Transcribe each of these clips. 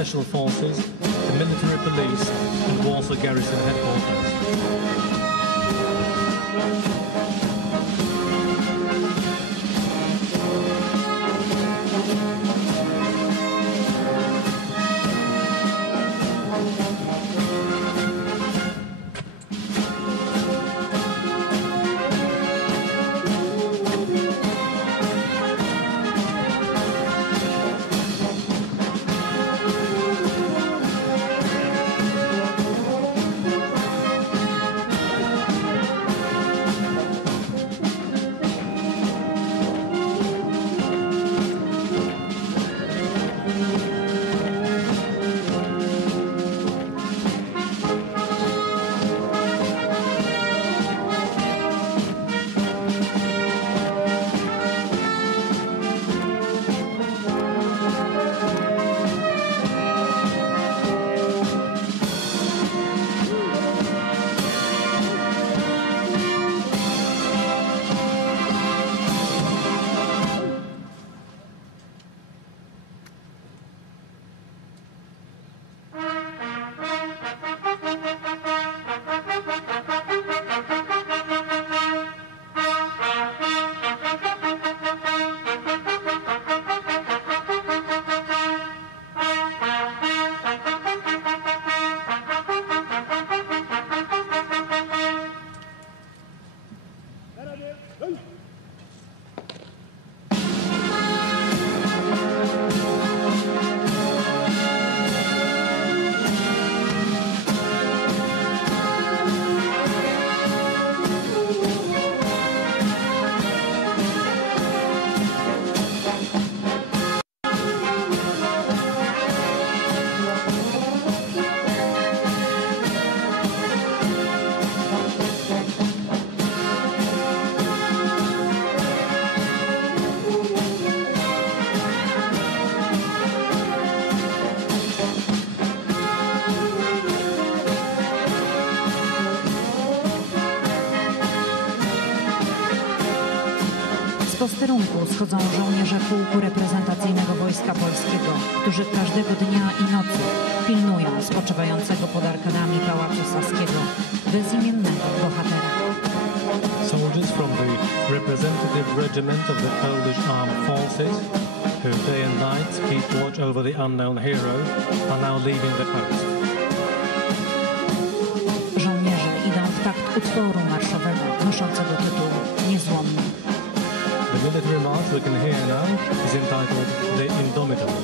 special forces, the military police and Warsaw Garrison headquarters. Z posterunku schodzą żołnierze Pułku Reprezentacyjnego Wojska Polskiego, którzy każdego dnia i nocy pilnują spoczywającego pod arkadami Pałacu Saskiego bezimiennego bohatera. Soldiers from the representative regiment of the Polish Armed Forces, who day and night keep watch over the unknown hero, are now leaving the post. Żołnierze idą w takt utworu marszowego noszącego tytuł Niezłomny. The military march we can hear now is entitled The Indomitable.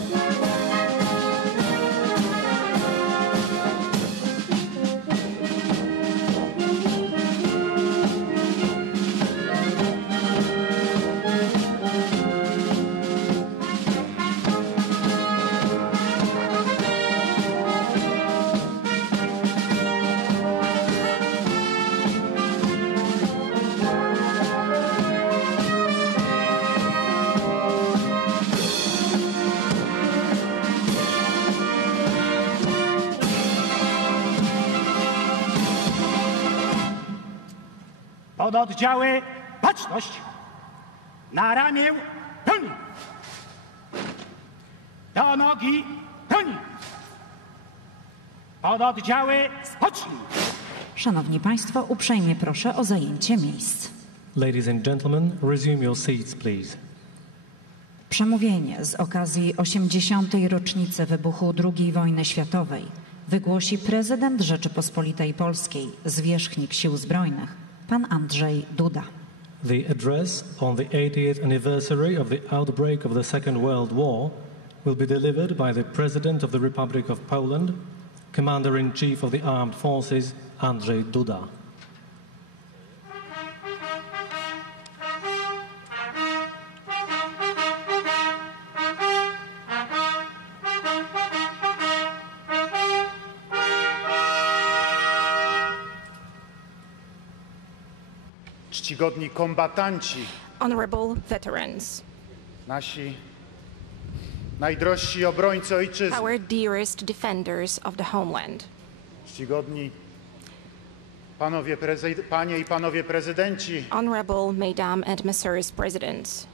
Pododdziały, baczność! Na ramię, broń! Do nogi, broń! Pododdziały, spocznij! Szanowni Państwo, uprzejmie proszę o zajęcie miejsc. Ladies and gentlemen, resume your seats, please. Przemówienie z okazji 80. rocznicy wybuchu II wojny światowej wygłosi prezydent Rzeczypospolitej Polskiej, zwierzchnik Sił Zbrojnych, pan Andrzej Duda. The address on the 80th anniversary of the outbreak of the Second World War will be delivered by the President of the Republic of Poland, Commander-in-Chief of the Armed Forces, Andrzej Duda. Czcigodni kombatanci, honorable veterans, nasi najdrożsi obrońcy ojczyzny, our dearest defenders of the homeland, czcigodni panie i panowie prezydenci, honorable mesdames and messieurs presidents,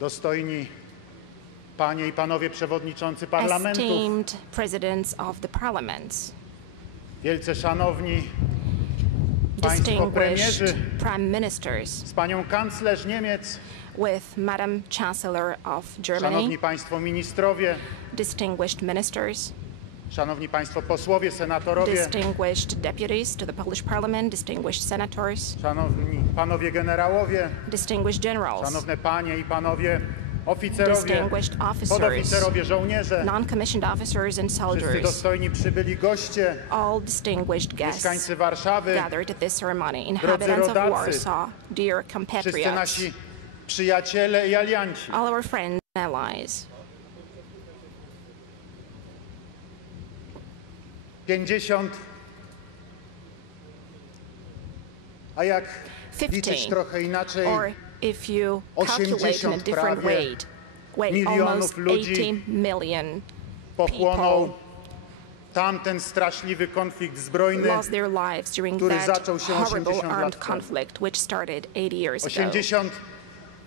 dostojni Panie i Panowie Przewodniczący Parlamentów, esteemed presidents of the parliaments, wielce szanowni Państwo premierzy, distinguished prime ministers, z Panią Kanclerz Niemiec, with Madam Chancellor of Szanowni Germany, Państwo Ministrowie, distinguished ministers, Szanowni Państwo Posłowie, Senatorowie, distinguished deputies to the Polish parliament, distinguished senators, Szanowni Panowie Generałowie, distinguished generals, Szanowne Panie i Panowie Oficerowie, distinguished officers, podoficerowie, żołnierze, non-commissioned officers and wszyscy soldiers, dostojni przybyli goście, all distinguished guests mieszkańcy Warszawy, gathered at this ceremony, inhabitants of rodacy, Warsaw, dear wszyscy compatriots, nasi przyjaciele i alianci. all our friends and allies. 50, a jak liczyć 50, trochę inaczej, or if you calculate in a 80 different prawie way, milionów almost ludzi 80 million pochłonął tamten straszliwy konflikt zbrojny. lost their lives during który that zaczął się horrible 80 lat armed temu. conflict which started 80 years ago. 80,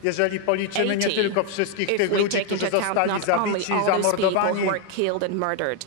jeżeli policzymy nie 80, tylko wszystkich if tych we ludzi, take którzy into account zostali not only zabici i all those people zamordowani, who were killed and murdered,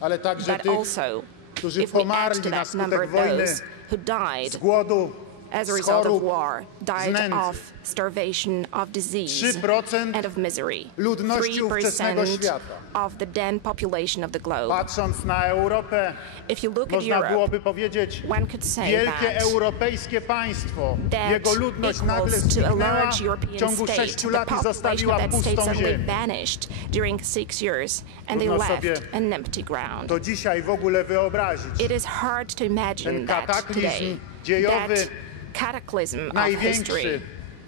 ale także but tych, also którzy if we add pomarli to na that number skutek wojny, those who died z głodu, as a z result of chorób, war, z died nędzy. of starvation, of disease, 3% and of misery. ludności ówczesnego 3% świata. of the then population of the globe. Patrząc na Europę, If you look at można Europe, byłoby powiedzieć, one could say wielkie that europejskie państwo, that jego ludność nagle equals to a zniknęła, large w European ciągu state. 6 The lat i population of zostawiła that state pustą suddenly ziemię. vanished during 6 years, and they Trudno left sobie an empty ground. To dzisiaj w ogóle wyobrazić. It is hard to imagine Ten that kataklizm today, dziejowy, that cataclysm of największy history,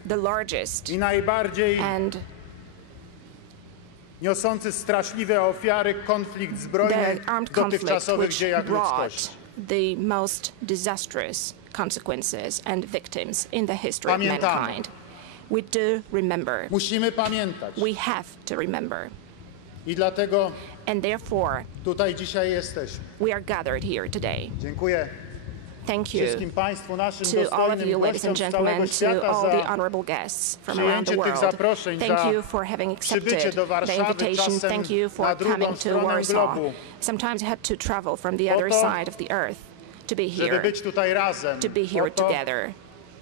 the largest i najbardziej and niosący straszliwe ofiary konflikt zbrojny the armed w conflict dotychczasowych which dziejach brought ludzkości. the most disastrous consequences and victims in the history of Pamiętamy. mankind. We do remember. Musimy pamiętać We have to remember. i dlatego And therefore, tutaj dzisiaj jesteśmy. we are gathered here today. Dziękuję Thank you wszystkim Państwu, naszym to all of dostojnym you, ladies gościom and z całego gentlemen, to świata all the za honorable guests from around the przyjęcie tych world. zaproszeń, Thank za you for having przybycie accepted do the Warszawy, invitation. czasem Thank you na for drugą coming to stronę Warsaw. globu. Sometimes you had to travel from the Po other to, side of the earth to be żeby here, być tutaj razem, to be here po to, together,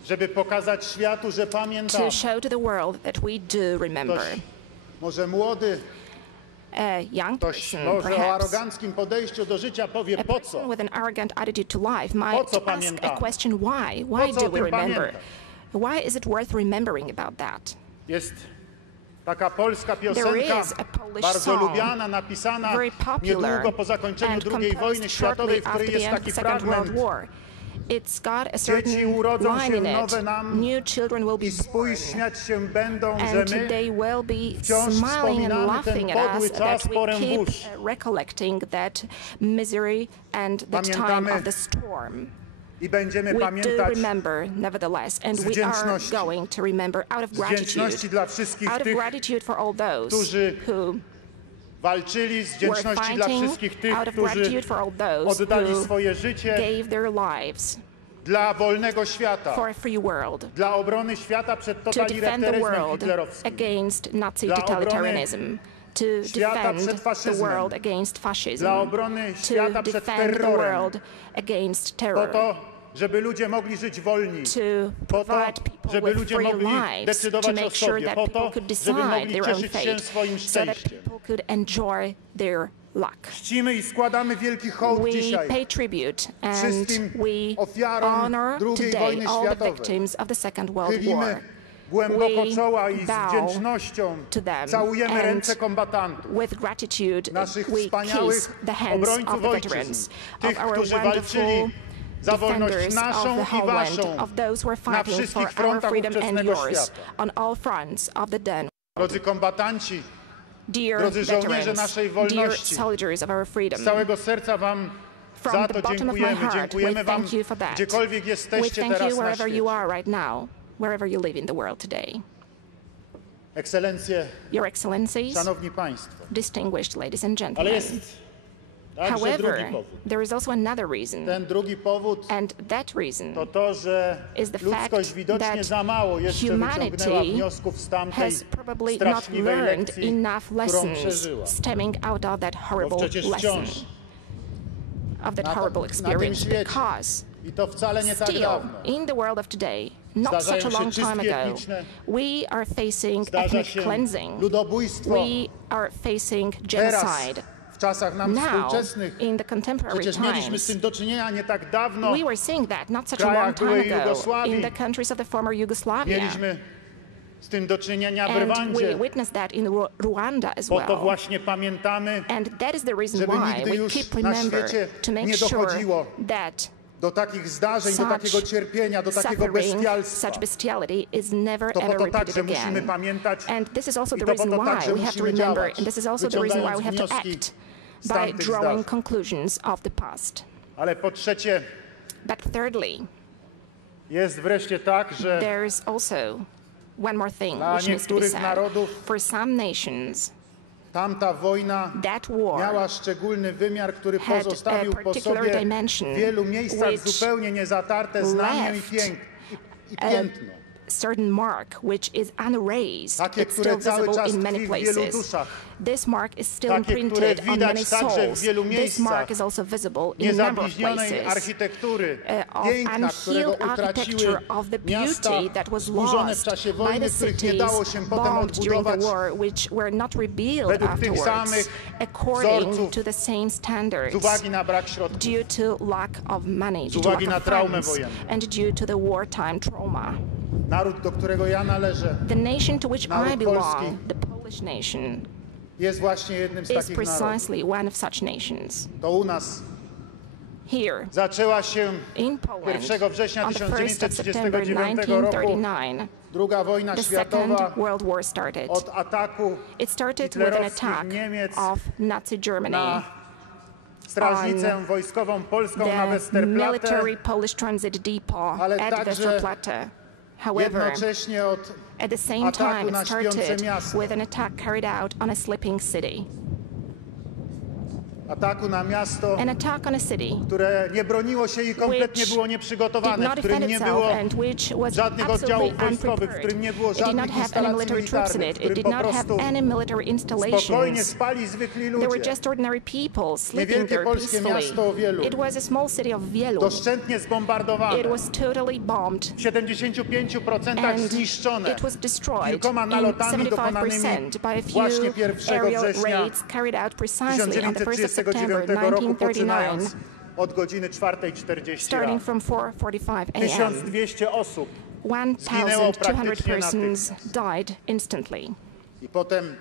żeby pokazać światu, że pamiętamy. to show to the world that we do remember. Ktoś może młody, A young ktoś person, może o perhaps, aroganckim podejściu do życia powie a po person co? with an arrogant attitude to life Po might co ask a pamiętamy? question, why? Po Why co do o we tym remember? pamiętać? Why is it worth remembering about that? Jest taka polska There piosenka, is a Polish bardzo song, lubiana, napisana very popular, niedługo po zakończeniu and II wojny composed światowej, shortly w której after jest the end of taki the Second World fragment. War. It's got a Dzieci certain urodzą line się in it. nowe nam New children will be i born, spójrzać się będą, że and my they will be wciąż smiling and wspominamy laughing ten at podły us, czas, that we porę keep burz. recollecting that misery and the time Pamiętamy of the storm. i będziemy We do pamiętać remember, nevertheless, and z we are wdzięczności. going to remember out of z wdzięczności gratitude, dla wszystkich out of tych, gratitude for all those którzy who walczyli, z were wdzięczności dla fighting, wszystkich tych, out of którzy gratitude for all those oddali who swoje życie gave their lives dla wolnego świata, for a free world, dla obrony świata przed to defend the totalitaryzmem world hitlerowskim, against Nazi Dla totalitarianism, to świata defend przed the faszyzmem, world against fascism, dla obrony świata to przed defend the terrorem, world against po terror, to, żeby ludzie mogli żyć wolni, to po to, provide people żeby with ludzie free mogli lives, to decydować o make sure sobie, that po people to, could żeby decide mogli their own cieszyć się fate, swoim so that szczęściem. people could enjoy their luck. Czcimy i składamy wielki hołd We dzisiaj pay tribute and wszystkim we ofiarom honor II today wojny all the światowej. victims of the Second World War. Chylimy głęboko We czoła i z bow wdzięcznością to them całujemy and ręce kombatantów, with gratitude naszych we wspaniałych kiss the hands of obrońców the ojczyzn, veterans, tych, of our którzy wonderful walczyli za wolność defenders of naszą the i homeland, waszą of those who are na fighting for wszystkich our frontach freedom and ówczesnego yours świata. on all fronts of the den. Drodzy kombatanci, Dear drodzy żołnierze veterans, naszej dear wolności, soldiers of our freedom, z całego serca Wam from za the to bottom of my dziękujemy. heart, we Dziękujemy Wam, thank you for that. gdziekolwiek We jesteście thank you teraz na wherever you świecie. are right now, wherever you live in the world today. Ekscelencje, Your Excellencies, Szanowni Państwo, distinguished ladies and ale gentlemen, jest However, there is also another reason, Ten drugi powód and that reason to to, że is the ludzkość fact widocznie that za mało jeszcze wyciągnęła humanity wniosków z tamtej has probably not straszliwej learned lekcji, enough którą lessons przeżyła. stemming out of that Bo horrible przecież lesson, wciąż of that na horrible tym experience, świecie, because i to wcale nie tak still, dawno, in the world of today, not zdarzają such a się long time czystki ago, etniczne, we are facing zdarza ethnic się cleansing. ludobójstwo. We are facing genocide. W czasach nam Now, współczesnych in the contemporary przecież mieliśmy z times, tym do czynienia nie tak dawno. we were seeing that not such a krajach long time byłej ago Jugosławii. in the countries of the former Yugoslavia. Mieliśmy z tym do czynienia w And we Rwandzie. witnessed that in Rwanda as Bo to well. właśnie pamiętamy, And that is the reason żeby why nigdy we już keep na remember świecie to make nie sure dochodziło that do takich zdarzeń, do such takiego cierpienia, do takiego suffering, bestialstwa. such bestiality is never To po ever to repeated także musimy again. pamiętać And this is also i the to po reason to why także we have to musimy remember, działać, and this is also the reason why we have to wyciągając act z by tamtych drawing zdarzeń. conclusions of the past. Ale po trzecie, But thirdly, jest wreszcie tak, że there's also one more thing dla which needs to be niektórych said. narodów For some nations, tamta wojna that war miała szczególny wymiar, który had a pozostawił po particular sobie dimension w wielu miejscach which zupełnie niezatarte znamię left i piętno. certain mark which is unerased. Takie, It's które still cały visible czas in many tkwi w wielu places. duszach. This mark is still Takie, które imprinted on widać many także w souls. wielu This miejscach mark is also visible in a number of niezabliźnionej places. architektury, Of piękna, którego unhealed utraciły architecture of the miasta beauty that was zburzone w lost czasie by wojny, the których nie dało cities się potem bombed during odbudować the war, which were not rebuilt według tych afterwards samych according wzorców to the same z standards, uwagi na brak środków. due to lack of money, due to uwagi lack na of traumę funds, wojenną. and due to the wartime trauma. Naród, do którego ja należę, The nation to which Naród I belong, polski, the Polish nation, jest właśnie jednym z is takich narodów. precisely one of such nations. To u nas Here, zaczęła się in Poland, 1 września on the 1st of September 1939 roku 1939, II wojna the światowa Second World War started. od ataku It started with an hitlerowskich attack Niemiec of Nazi Germany, na strażnicę wojskową polską na the Westerplatte. military Polish transit depot Ale at także Westerplatte. However, Jednocześnie od at the same ataku time, na it śpiące started miasto. with an attack carried out on a sleeping city. Ataku na miasto, An attack on a city które nie broniło się i kompletnie which było did nieprzygotowane, not w którym defend nie itself było and which was żadnych oddziałów absolutely wojskowych, w unprepared. którym nie było It did not żadnych have any instalacji military troops in militarnych, it. w It którym did po not have prostu any military spokojnie installations. spali zwykli There were ludzie. just ordinary people sleeping Niewielkie there polskie miasto peacefully. Wielu. It was a small city of Wielu. Doszczętnie zbombardowane, It was totally bombed w 75% and zniszczone it was destroyed kilkoma in nalotami dokonanymi 75% by a właśnie few 1 aerial września raids carried out precisely on the 1st of 1939 September roku, 1939, poczynając od godziny 4:40 starting rano. from 4:45 a.m. 1200 osób zginęło 1,200 praktycznie persons natychmiast. died instantly. I potem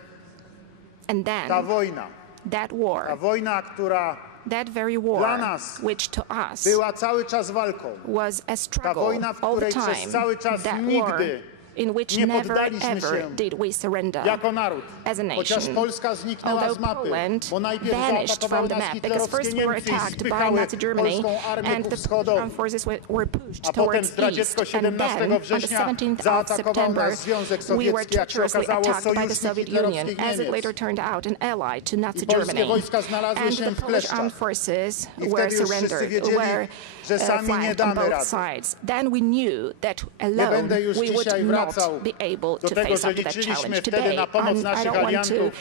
And ta then wojna, that ta war, wojna, która that very dla war, nas which to us była cały czas walką, was a ta struggle wojna, w all the której przez time, cały czas that war nigdy in which nie never poddaliśmy ever się did we surrender jako naród. as a Chociaż nation. Polska zniknęła z Although mapy, Poland bo najpierw vanished zaatakowały from the nas map, because hitlerowskie first we were Niemcy i attacked by spychały Nazi Germany, polską armię and ku the wschodom. armed forces were pushed A potem towards zdradziecko east. And 17 then, on the września 17th of zaatakował September, nas Związek we were Sowiecki, jak się treacherously okazało, attacked by the sojusznik Soviet Union, hitlerowskich as it Niemiec. later turned out, an ally to Nazi I polskie Germany. wojska znalazły And się the w Polish kleszczach. armed forces I were wtedy już wszyscy surrendered, wiedzieli, were że sami nie flanked on damy both rady. sides. Then we knew that Nie alone będę już we would dzisiaj not wracał be able do to tego, face że up to that liczyliśmy challenge. wtedy Today, na pomoc I naszych don't want to aliantów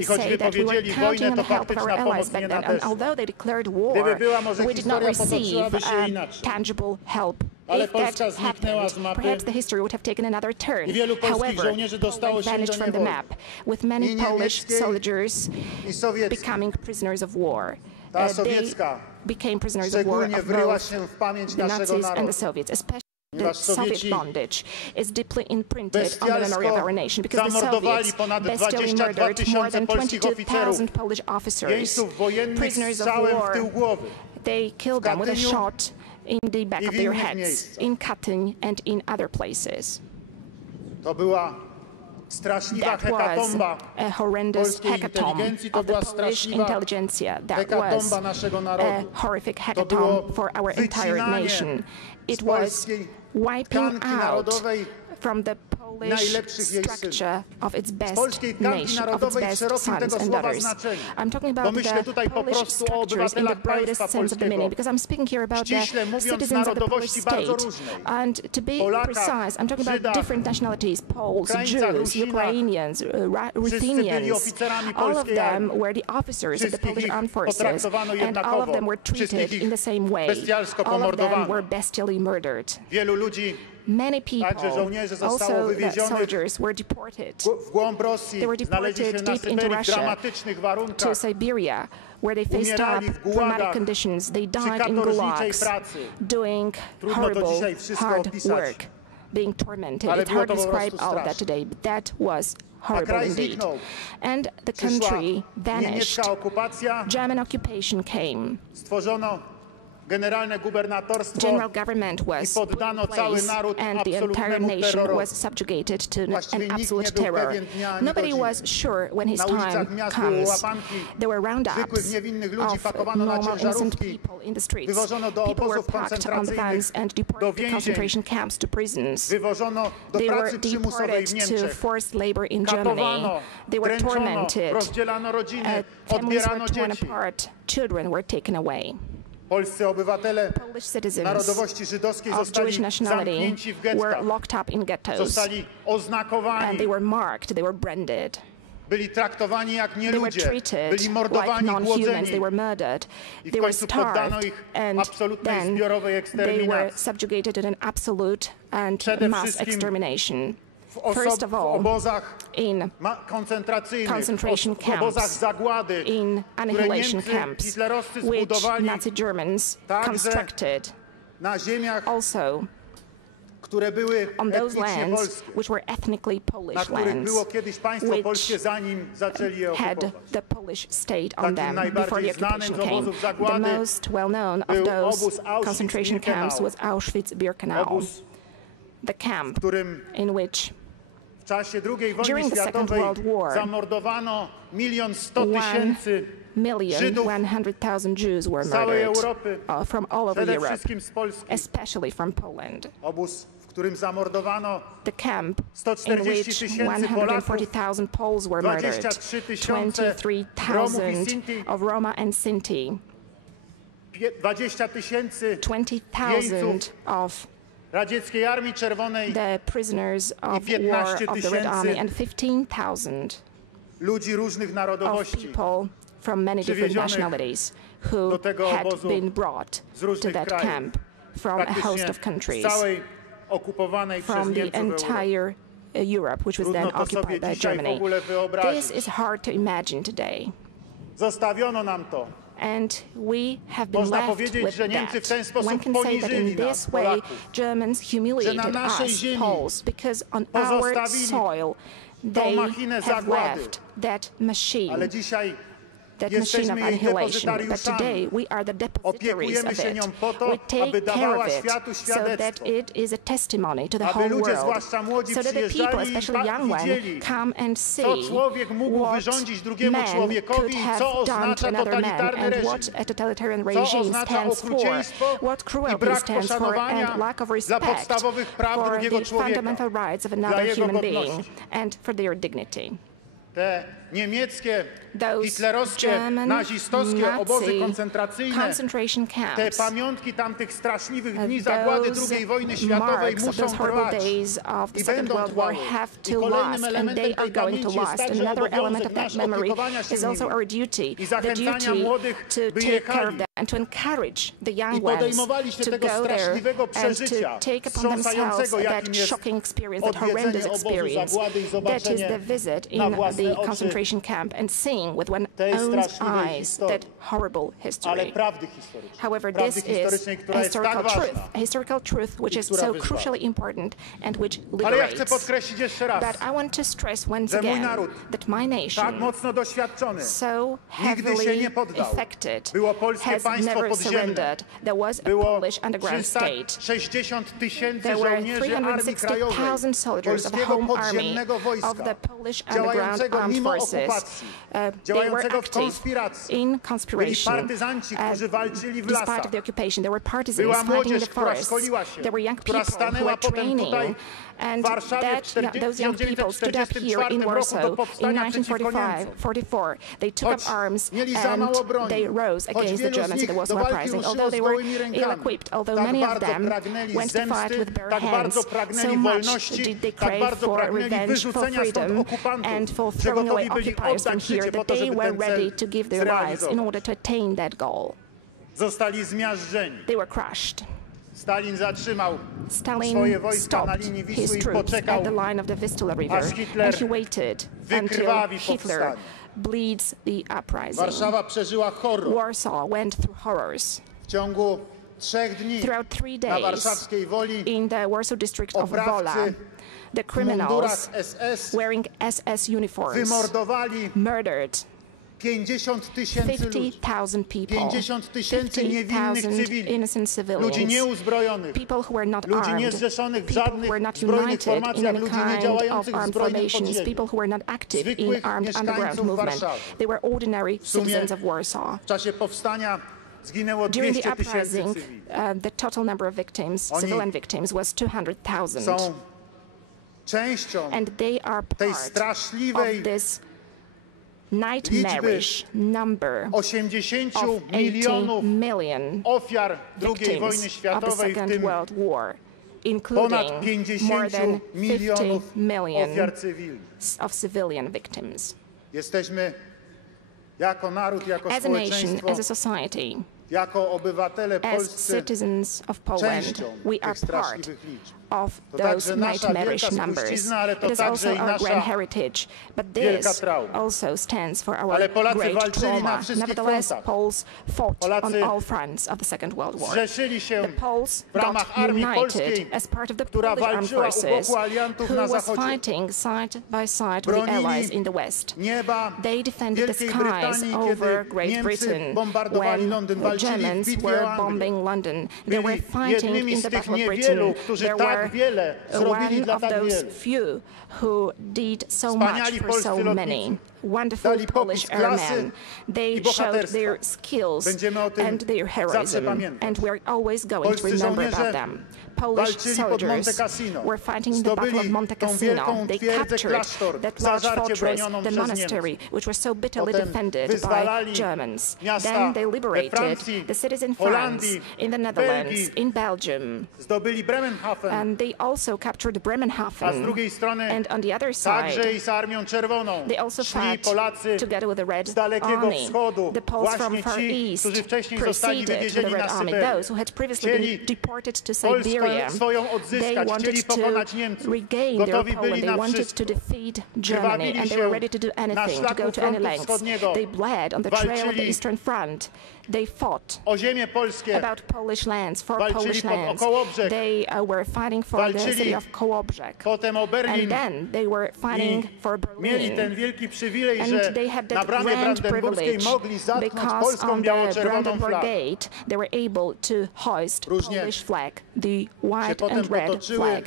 i choć say that we were wypowiedzieli counting wojnę, on to the help of faktyczna our allies pomoc back nie then, and nadeszła. although they declared war, Gdyby była, może we did not historia receive potoczyłaby się inaczej. tangible help. Ale If that Polska zniknęła happened, z mapy perhaps the history would have taken another turn. i wielu polskich However, żołnierzy dostało Poland się do vanished from the niewoli. map, with many I Polish niemieckiej, soldiers i sowieckiej. becoming prisoners of war. Ta They sowiecka became prisoners of war szczególnie of wryła both się w pamięć the naszego Nazis and the narodu. Soviets, especially the Ponieważ Soviet Sowieci bondage is deeply imprinted on the memory of bestialsko our nation, because the zamordowali Soviets ponad bestially 22 murdered more than 000 polskich 22,000 Polish officers, jeńców wojennych prisoners of strzałem w war. tył głowy. They killed them with a Katyniu shot in the back i of w their innych heads, miejscach. in Katyń and in other places. To była straszliwa That was hekatomba a horrendous polskiej hecatomb inteligencji, to of the była Polish straszliwa intelligentsia. That was hekatomba naszego a narodu. horrific To było hecatomb for our entire wycinanie nation. z It was polskiej wiping tkanki out narodowej from the najlepszych jej synów. Z polskiej tkanki narodowej w szerokim tego słowa znaczeniu. Bo myślę tutaj po prostu o obywatelach państwa polskiego. Ściśle mówiąc, narodowości bardzo różnej. Polakach, Żydach, Ukraińcach, Rusinach. Wszyscy byli oficerami polskiej armii. Wszystkich ich potraktowano jednakowo. Wszystkich ich bestialsko pomordowano. Wielu ludzi, także żołnierzy, zostało wywiezionych w głąb Rosji. Znaleźli się na Syberii w dramatycznych warunkach. Where they faced up dramatic conditions. They died in gulags, doing horrible, hard work, being tormented. It's hard to describe all of that today, but that was horrible indeed. And the country vanished. German occupation came. General government was put in place, and the entire nation was subjugated to an absolute terror. Nobody was sure when his time comes. There were roundups of normal, innocent people in the streets. People were packed on the vans and deported to concentration camps, to prisons. They were deported to forced labor in Germany. They were tormented. Families were torn apart. Children were taken away. Polish citizens of Jewish nationality were locked up in ghettos, and they were marked, they were branded. They were treated like non-humans, they were murdered, they were starved, and then they were subjugated to an absolute and mass extermination. First of all, in concentration camps, in annihilation camps, which Nazi Germans constructed, also on those lands which were ethnically Polish lands, which had the Polish state on them before the occupation came. The most well-known of those concentration camps was Auschwitz-Birkenau, the camp in which during the Second World War, 1,100,000 Jews were murdered from all over Europe, especially from Poland. The camp in which 140,000 Poles were murdered, 23,000 of Roma and Sinti, 20,000 of the prisoners of war of the Red Army, and 15,000 of people from many different nationalities who had been brought to that camp from a host of countries, from the entire Europe, which was then occupied by Germany. This is hard to imagine today. And we have been left with that. One can say that in this way, Germans humiliated us, Poles, because on our soil they have left that machine of annihilation. But today we are the depositaries of it. We take care of it so that it is a testimony to the whole world, so that the people, especially young ones, come and see what man could have done to another man, and what a totalitarian regime stands for, what cruelty stands for, and lack of respect for the fundamental rights of another human being and for their dignity. Those German Nazi concentration camps, those marks of those horrible days of the Second World War have to last, and they are going to last. And another element of that memory is also our duty, the duty to take care of them and to encourage the young ones to go there and to take upon themselves that shocking experience, that horrendous experience, that is the visit in the concentration camp and seeing with one's own eyes that horrible history. However, this is a historical truth which is so crucially important and which liberates. But I want to stress once again that my nation, so heavily affected, has państwo never podziemne. surrendered. There was a Było Polish underground state. 360 000 There were żołnierzy Armii Krajowej, 360,000 soldiers of the polskiego home army podziemnego wojska, of the Polish underground działającego armed mimo forces. okupacji, They were działającego w active konspiracji. in Byli conspiration. partyzanci, którzy walczyli w Despite lasach. of the occupation, there were partisans Była fighting in the młodzież, która forests. szkoliła się, There were young która people who stanęła were potem training. tutaj And w Warszawie w those young people stood up here in 1944 roku Warsaw do in powstania przeciwko 1945-44. They took up arms mieli za mało and broni, they rose choć against the wielu z Germans in nich the do Warsaw walki Uprising. ruszyło Although z they were gołymi rękami, ill-equipped, although tak many of bardzo them pragnęli went to fight zemsty, with bare tak bardzo hands, pragnęli so much wolności, did they tak crave bardzo for pragnęli revenge, for wyrzucenia stąd freedom, okupantów, and for że throwing away gotowi byli occupiers from oddać here, życie po that to, they żeby were ten ready cel to give their lives in zrealizować. order to attain that goal. Zostali zmiażdżeni. They were crushed. Stalin zatrzymał Stalin swoje wojska na stopped linii his Wisły i troops poczekał, at the line of the Vistula River, aż Hitler and he waited until wykrwawi Hitler powstanie. bleeds the uprising. Warszawa przeżyła horror. Warsaw went through horrors. W ciągu 3 dni Throughout 3 na days warszawskiej Woli in the Warsaw district of Wola, oprawcy the w criminals mundurach SS wearing SS uniforms wymordowali murdered 50 000 ludzi. 50,000 people, 50 000 niewinnych 50,000 cywili, innocent ludzi civilians, nieuzbrojonych, people who were not ludzi armed, niezrzeszonych w people who żadnych were not zbrojnych united in formacjach, any ludzi nie kind of działających w armed zbrojnym formations, podziemiu. people who were not active in Zwykłych armed underground mieszkańców movement. Warszawy. They were ordinary W sumie citizens of Warsaw. w czasie powstania zginęło During 200 the 000 uprising, cywili. the total number of victims, Oni civilian victims, was 200,000. Są częścią And they are tej part straszliwej of this nightmarish number 80 of 80 milionów million ofiar II victims wojny of the światowej, w Second tym World War, ponad including more 50 than 50 milionów million ofiar cywilnych. of civilian victims. Jesteśmy jako naród, jako As a nation, społeczeństwo, as a society, jako obywatele as polscy citizens of Poland, częścią we are tych part straszliwych liczb. of To those także nasza nightmarish wielka numbers. spuścizna, ale to It is także also i our nasza grand heritage, but wielka this trauma. also stands for our Ale Polacy great walczyli na trauma. wszystkich Nevertheless, frontach. Poles fought Polacy on all fronts of the Second World War. Zrzeszyli się The Poles w ramach got Armii united Polskiej, as part of the która Polish armed walczyła u forces, boku aliantów who na was zachodzie. fighting side by side with the Bronili Allies in the West. nieba They defended the Wielkiej skies Brytanii, over kiedy Great Niemcy Britain bombardowali when Londyn, the walczyli w Germans bitwie were o Anglię. bombing London. They were Byli fighting jednymi in z the tych Battle of niewielu, Britain. którzy There tak were wiele zrobili one dla of tak those wielu. few who did so Wspaniali much for polscy so lotnicy. many. Wonderful Dali Polish popis klasy airmen. They i showed bohaterstwa. their skills Będziemy o tym and their zawsze heroism, pamiętać. and we're always going Polscy to remember żołnierze about them. Polish walczyli pod Monte soldiers Cassino. were fighting in the Battle of Zdobyli Monte tą Cassino. wielką They twierdzę captured klasztor, that large zażarcie fortress, bronioną the przez monastery, Niemców. which was so bitterly Potem defended by wyzwalali Germans. miasta Then they we liberated Francji, the cities in Holandii, France, in the Netherlands, Belgii. in Belgium. Zdobyli Bremenhaven, And they also captured a z Bremenhaven. drugiej strony And on the other także side, i z Armią Czerwoną they also szli fought Polacy together with the Red z Dalekiego Army. Wschodu, The Poles from właśnie Far ci, East którzy wcześniej zostali proceeded with wywiezieni the na Red Army. Syberię. Those who had previously Chcieli been deported to Polskę Siberia, swoją they odzyskać, wanted chcieli to pokonać Niemców, regain their gotowi byli Poland. They na wanted wszystko. to defeat Germany, Krwawili and they were się ready to do na anything, to szlaku go to any frontu lengths. wschodniego. They bled on the trail of the Walczyli Eastern Front. They fought O ziemię polskie, about Polish lands, for walczyli Polish o lands. Kołobrzeg. They were fighting for the Walczyli city of Kołobrzeg. potem o Berlin And then they were fighting for mieli ten Berlin. wielki przywilej, And że they had na that bramie grand brandenburskiej privilege mogli zatknąć because polską on the biało-czerwoną Brandenburg flagę. Gate they were able to hoist Różnie Polish flag, the się white potem and red potoczyły flag.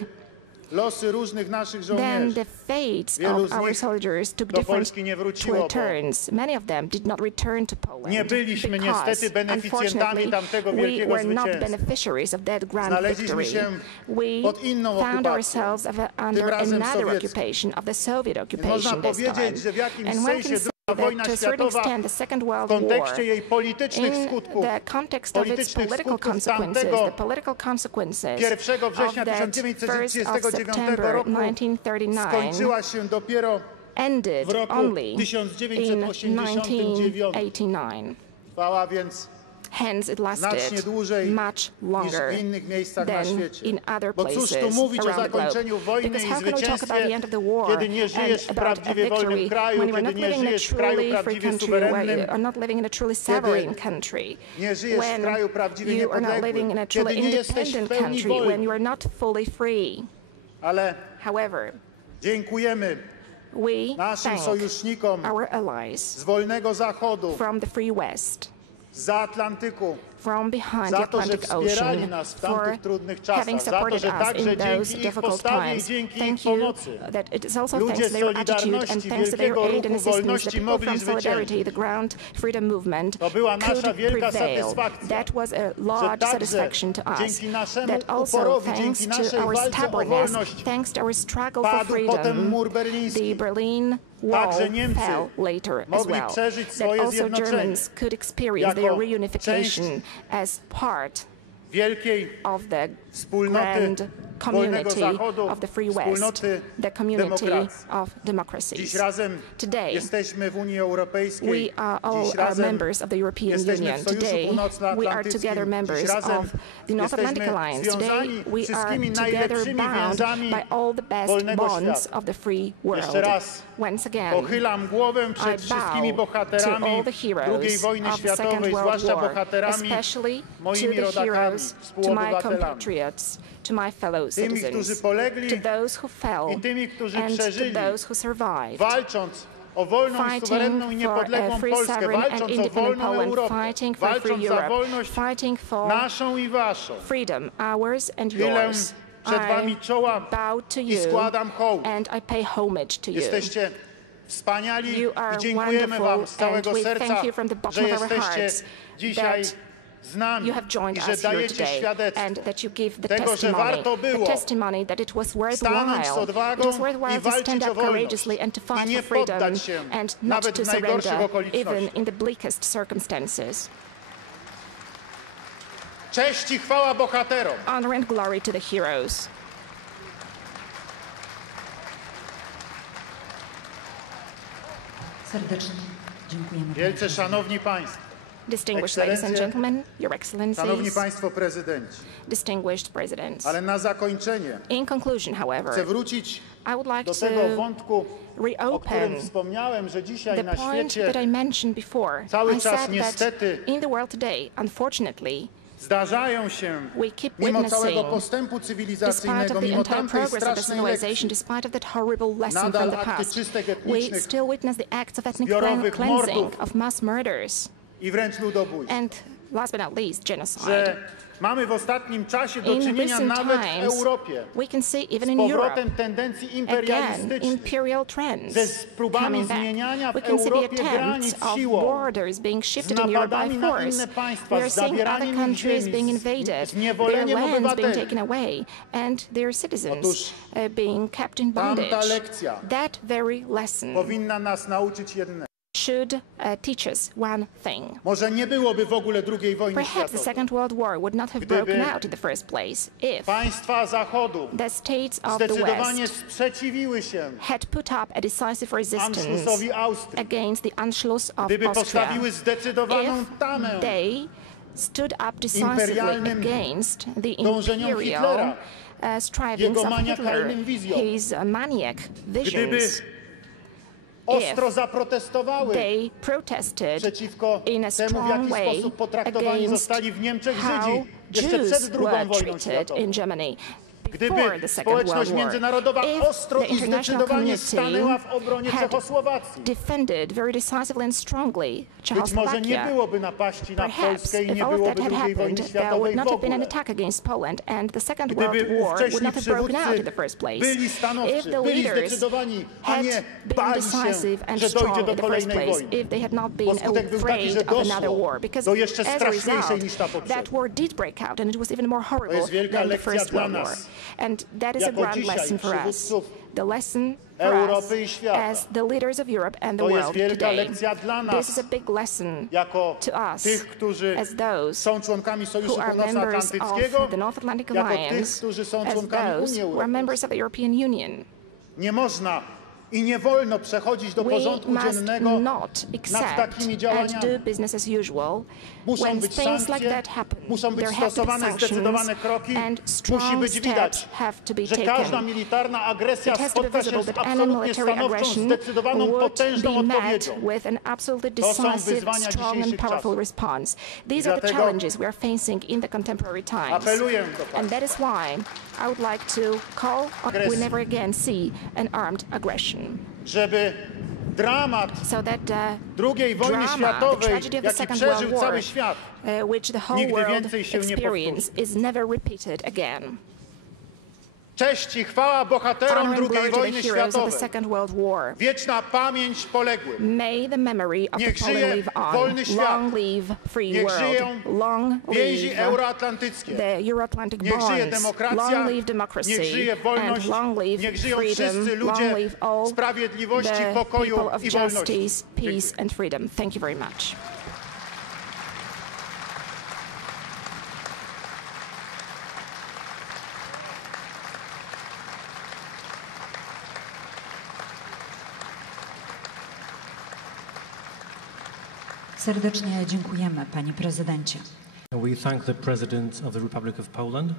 losy różnych naszych Then żołnierzy. the fates Wielu of z our nich soldiers took do different Polski nie wróciło, bo turns. Many of them did not return to Poland nie byliśmy because, niestety beneficjentami unfortunately, tamtego we wielkiego were not zwycięstwa. beneficiaries of that grand Znaleźliśmy victory. się We pod inną found okupacją, ourselves under razem another sowiecką. occupation, of the Soviet Można occupation this time. powiedzieć, że w jakimś And one can sensie say II wojna that to a certain światowa extent the Second w World War, kontekście jej politycznych in skutków, the context of its politycznych political skutków consequences, tamtego the political consequences 1 of września that 1st of 1939 September roku 1939 skończyła się dopiero ended w roku only in 1989. 1989. Trwała więc Hence it znacznie lasted dłużej much niż longer w innych miejscach na than świecie. in other Bo places cóż tu mówić o around the globe. zakończeniu wojny Because i how can we talk about the zwycięstwie, end of the war kiedy nie żyjesz w and about a prawdziwie wolnym victory kraju, when you are kiedy not nie living in a żyjesz w kraju truly free prawdziwie country, where suwerennym, you are not living in a truly sovereign country, nie żyjesz w when kraju prawdziwie you are not living in a niepodległym, truly kiedy nie jesteś w independent pełni country, when you wolny. are not fully free. Ale However, dziękujemy we naszym thank sojusznikom our allies z wolnego Zachodu, from the free West, zza Atlantyku, from behind za the to, że Atlantic wspierali Ocean, nas w for tamtych trudnych having czasach, za to, supported że us także in those dzięki ich difficult postawie i times. dzięki Thank ich you pomocy that it is also ludzie thanks to their attitude and Solidarności, thanks to their wielkiego aid and ruchu assistance, the wolności people mogli from Solidarity, zwyciężyć. the Ground Freedom Movement, To była nasza could wielka prevail. satysfakcja, That was a że large także satisfaction to us. dzięki naszemu That also uporowi, thanks dzięki to naszej our walce o stubbornness, wolność thanks to our struggle for padł potem freedom, mur berliński. the Berlin Wall Także Niemcy fell later as mogli well. przeżyć That swoje also zjednoczenie Germans could experience jako their część reunification as part wielkiej of the wspólnoty grand wolnego community Zachodu, of the Free West, wspólnoty the community demokracji. of Dziś democracies. razem Today, jesteśmy w Unii Europejskiej, we are all dziś razem members of the European jesteśmy Union. w Sojuszu Today, we are Północnoatlantyckim, together dziś members razem of the North Atlantic jesteśmy Alliance. Today, związani we are wszystkimi together najlepszymi bound więzami by all the best wolnego bonds świata. of the free world. Jeszcze raz Once again, pochylam głowę przed I wszystkimi bow bohaterami to all the heroes II wojny of the Second światowej, World zwłaszcza War, bohaterami, especially to moimi the rodakami, heroes, to my współobywatelami. compatriots, to my fellow Tymi, którzy citizens, polegli to those who fell i tymi, którzy and to przeżyli, those who survived, walcząc o wolną i suwerenną i fighting for a niepodległą free, Polskę, sovereign and walcząc o independent wolną Poland, Europę, fighting for free walcząc za Europe, wolność fighting for naszą i waszą. freedom, ours and Chylę yours. przed wami I czoła bow to i you składam hołd. and I pay homage to you. Jesteście wspaniali You are i dziękujemy wam wonderful z całego and we serca, thank you from the bottom że of our jesteście hearts dzisiaj that z nami you have joined i że us here dajecie today świadectwo and that you give the tego, że testimony, warto było the testimony that it was stanąć z worthwhile. odwagą It was i worthwhile to stand walczyć o up wolność courageously and to i fight nie for freedom poddać się and not nawet to w najgorszych surrender, okolicznościach. even in the bleakest circumstances. Cześć i chwała bohaterom! Honor and glory to the heroes. Serdecznie dziękujemy. Wielce szanowni państwo, Distinguished ladies and Ekscelencje, gentlemen, your excellencies, szanowni państwo prezydenci, distinguished presidents. ale na zakończenie In conclusion, however, chcę wrócić I would like do tego to wątku, o którym reopen wspomniałem, że dzisiaj the na point świecie that I mentioned before. cały I czas said that niestety in the world today, unfortunately, zdarzają się, we keep mimo całego witnessing, postępu despite cywilizacyjnego, of the mimo entire tamtej progress of the strasznej lekcji, civilization, despite of that horrible lesson nadal from the akty past, czystek we etnicznych, still witness the acts of ethnic zbiorowych cleansing, mordów of mass murders, i wręcz ludobójstw. and last but not least, genocide. Że mamy w ostatnim czasie do In czynienia recent nawet w times, Europie we can see even z in Europe, powrotem tendencji again, imperialistycznych, imperial trends ze próbami coming back. zmieniania w We can see the Europie granic attempts of siłą, borders being z shifted in Europe by napadami na force. inne państwa, We are z seeing other zabieraniem ich countries ziemi, being z invaded, their zniewoleniem lands being obywateli. taken away, and their citizens Otóż being kept in bondage. tamta lekcja That very lesson powinna nas nauczyć jednego. should teach us one thing. Może nie byłoby w ogóle II wojny Perhaps the światowej, Second World War would not have Gdyby broken out in the first place if państwa Zachodu the states of the zdecydowanie West sprzeciwiły się had put up a decisive resistance Anschlussowi Austrii, against the Anschluss of gdyby Austria. postawiły zdecydowaną tamę If they stood up decisively imperialnym against the dążeniom imperial Hitlera, strivings jego of Hitler, maniakalnym wizjom, his maniac gdyby visions, ostro zaprotestowały they protested przeciwko in a temu, w strong jaki way sposób potraktowani against zostali w Niemczech how Żydzi jeszcze Jews przed II were wojną treated światową. in Germany. Gdyby Before the Second World społeczność War, międzynarodowa if ostro the i international zdecydowanie community stanęła w obronie had Czechosłowacji, defended very decisively and strongly być może nie Czechoslovakia, byłoby napaści na perhaps Polskę i if nie all of byłoby that had II wojny happened, there would światowej w not have been an ogóle. attack against Poland, and the Second Gdyby World War would ówcześni not have broken out in the przywódcy first place. byli If stanowczy, the byli leaders zdecydowani, a had nie been bali się, decisive and że dojdzie strong do in the first kolejnej place, wojny. if they had not Bo been skutek był taki, afraid że of another doszło war, because do jeszcze as a straszniejszej result, niż ta poprzednia. that war did break out, and it was even more To horrible jest wielka than the lekcja First dla World War. nas, And that is a jako grand dzisiaj lesson for us. przywódców The lesson for us Europy i świata. as the leaders of Europe and the To jest world wielka today. lekcja dla nas, This is a big lesson jako to us tych, którzy as those są członkami Sojuszu who are members Północnoatlantyckiego, of the North Atlantic jako tych, Alliance, którzy są as członkami those Unii who are Europejskiej. members of the European Union. Nie można i nie wolno przechodzić do We porządku must dziennego not nad accept takimi and działaniami. do business as usual. Muszą When być things like sankcje, that happen, muszą być there have to be stosowane sanctions zdecydowane kroki, and musi strong być widać, steps have to be że każda taken. militarna agresja It has to be spotka się visible z that any absolutnie military stanowczą, aggression zdecydowaną, would potężną be met odpowiedzią. with an absolutely To są decisive, wyzwania strong and dzisiejszych powerful czasów. response. These are the Dlatego challenges we are facing in the contemporary times. apeluję do And państwa, that is why I would like to call on we Agresji. never again see an armed aggression. żeby so that II wojny the światowej, tragedy of the jaki Second World przeżył War, cały świat, which the whole nigdy world więcej się nie experienced, is never repeated again. Cześć i chwała bohaterom Honor and II glory to the wojny heroes of the światowej. Second World War. Wieczna pamięć poległym. May the memory of the Niech fallen żyje live on. wolny świat. Long live free Niech world. żyją Long więzi live euroatlantyckie. the Euro-Atlantic Niech żyje bonds. demokracja. Long live democracy. Niech żyje wolność. And long live Niech żyją freedom. wszyscy Long ludzie live all sprawiedliwości, the pokoju people of i wolności. justice, peace and freedom. Thank you very much. Serdecznie dziękujemy, panie prezydencie. We thank the President of the Republic of Poland.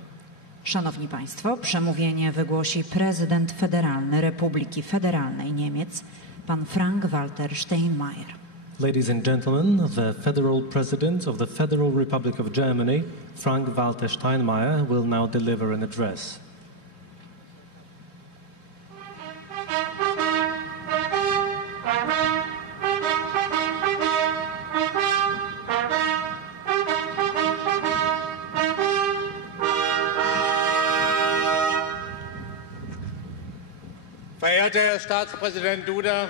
Szanowni państwo, przemówienie wygłosi prezydent Federalny Republiki Federalnej Niemiec, pan Frank-Walter Steinmeier. Ladies and gentlemen, the Federal President of the Federal Republic of Germany, Frank-Walter Steinmeier, will now deliver an address. Verehrter Herr Staatspräsident Duda,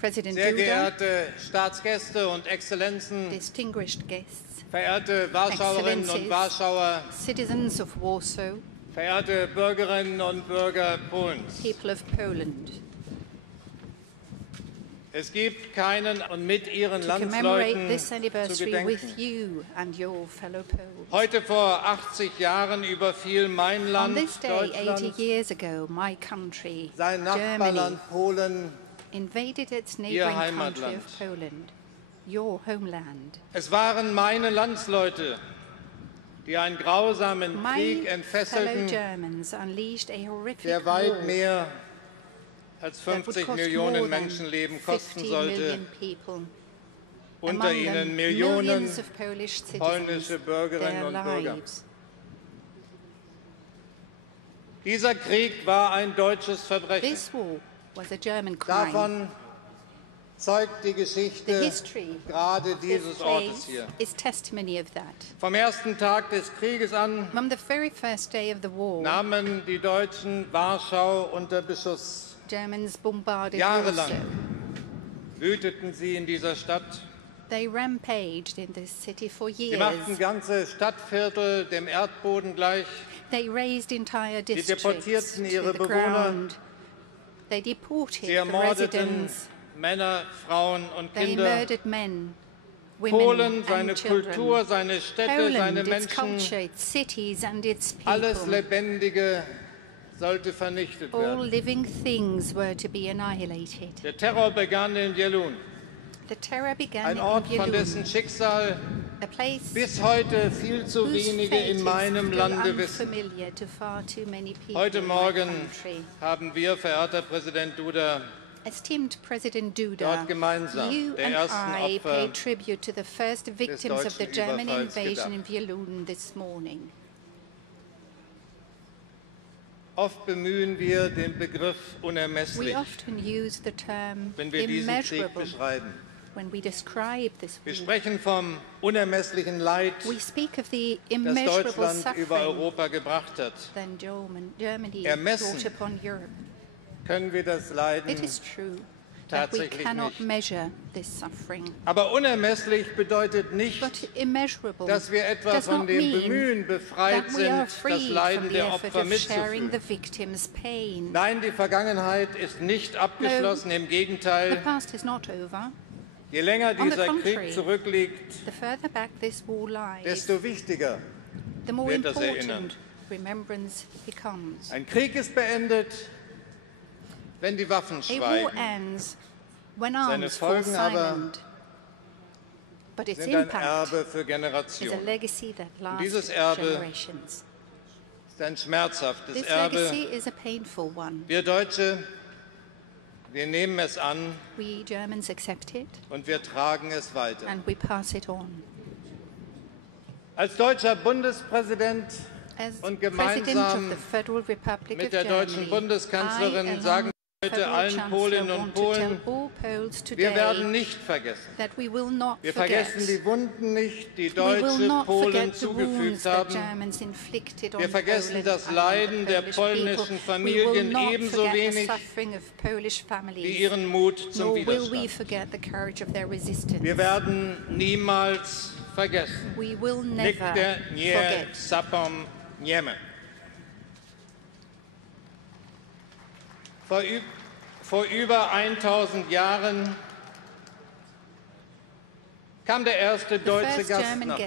sehr geehrte Staatsgäste und Exzellenzen, distinguished guests, verehrte Warschauerinnen und Warschauer, citizens of Warsaw, verehrte Bürgerinnen und Bürger Polens. people of Poland. Es gibt keinen und mit Ihren To commemorate Landsleuten this zu anniversary gedenken. with you and your fellow Poles. Heute vor 80 Jahren überfiel mein On Land, this day, 80 Deutschland, years ago, my country, sein Germany, Nachbarland Polen. invaded its Ihr neighboring country Heimatland. of Poland, your homeland. Es waren meine Landsleute, die einen grausamen My Krieg fellow entfesselten, Germans unleashed a horrific der war weit mehr als that would 50 cost Millionen more than Menschenleben kosten 50 sollte, million people. unter Among ihnen them, Millionen millions of Polish citizens, polnische Bürgerinnen their und Bürger. lives. Dieser Krieg war ein deutsches Verbrechen. This war was a German crime. Davon zeugt die The Geschichte history gerade of this dieses Ortes place hier. is testimony of that. Vom ersten Tag des Krieges an From the very first day of the war, nahmen die Deutschen Warschau unter Beschuss. Germans bombarded Jahrelang Warsaw. wüteten sie in dieser Stadt. They rampaged in this city for Sie years. machten ganze Stadtviertel dem Erdboden gleich. They razed entire districts deportierten ihre to the Bewohner. ground. They deported Sie the ermordeten residents. Männer, Frauen und They Kinder. murdered men, women Polen, seine and children. Kultur, seine Städte, seine Poland, its Menschen, culture, its cities and its alles people. Lebendige sollte vernichtet All werden. living things were to be annihilated. Der Terror begann in Jelun, The terror began ein in Ort, von Jelun, dessen Schicksal a place bis heute viel zu whose wenige fate in is meinem still Lande wissen. unfamiliar to far too many people Heute in my Morgen country. haben wir, verehrter Präsident Duda, Esteemed President Duda, dort gemeinsam you der and ersten I Opfer pay tribute to the first victims of the deutschen German Überfalls invasion in gedacht. Jelun this morning. Oft bemühen wir den Begriff We unermesslich, often use the term wenn wir diesen Krieg immeasurable beschreiben. when we describe this Wir war. sprechen vom unermesslichen Leid, We speak of the das immeasurable Deutschland über suffering Europa gebracht hat. that Germany Ermessen brought upon Europe. Können wir das Leiden, It is true that we tatsächlich cannot nicht. measure this suffering. Aber unermesslich bedeutet nicht, But immeasurable dass wir etwa does von not dem mean Bemühen befreit that we are sind, free das Leiden from the der effort Opfer of sharing mitzufühlen. the victim's pain. Nein, die Vergangenheit ist nicht abgeschlossen, im The Gegenteil. past is not over. Je länger On the dieser contrary, Krieg zurückliegt, The further back this war lies, desto wichtiger. the more wird das erinnern. important remembrance becomes. Ein Krieg ist beendet, wenn die Waffen A war schweigen. ends when Seine arms fall Folgen aber silent, but its sind ein impact Erbe für is a Generationen. legacy that dieses lasts Erbe generations. Es ist ein schmerzhaftes This Erbe. legacy is a painful one. Wir Deutsche, wir nehmen es an We Germans accept it und wir tragen es weiter. and we pass it on. Als deutscher Bundespräsident As und President of gemeinsam the Federal Republic mit of der deutschen Germany, Bundeskanzlerin I, sagen along wir bitte allen Polinnen und Polen, wir werden nicht vergessen. Wir vergessen die Wunden nicht, die Deutsche Polen zugefügt haben. Wir vergessen das Leiden der polnischen Familien ebenso wenig wie ihren Mut zum Widerstand. Wir werden niemals vergessen. Nigdy nie zapomniemy. Vor über 1000 Jahren kam der erste deutsche Gast nach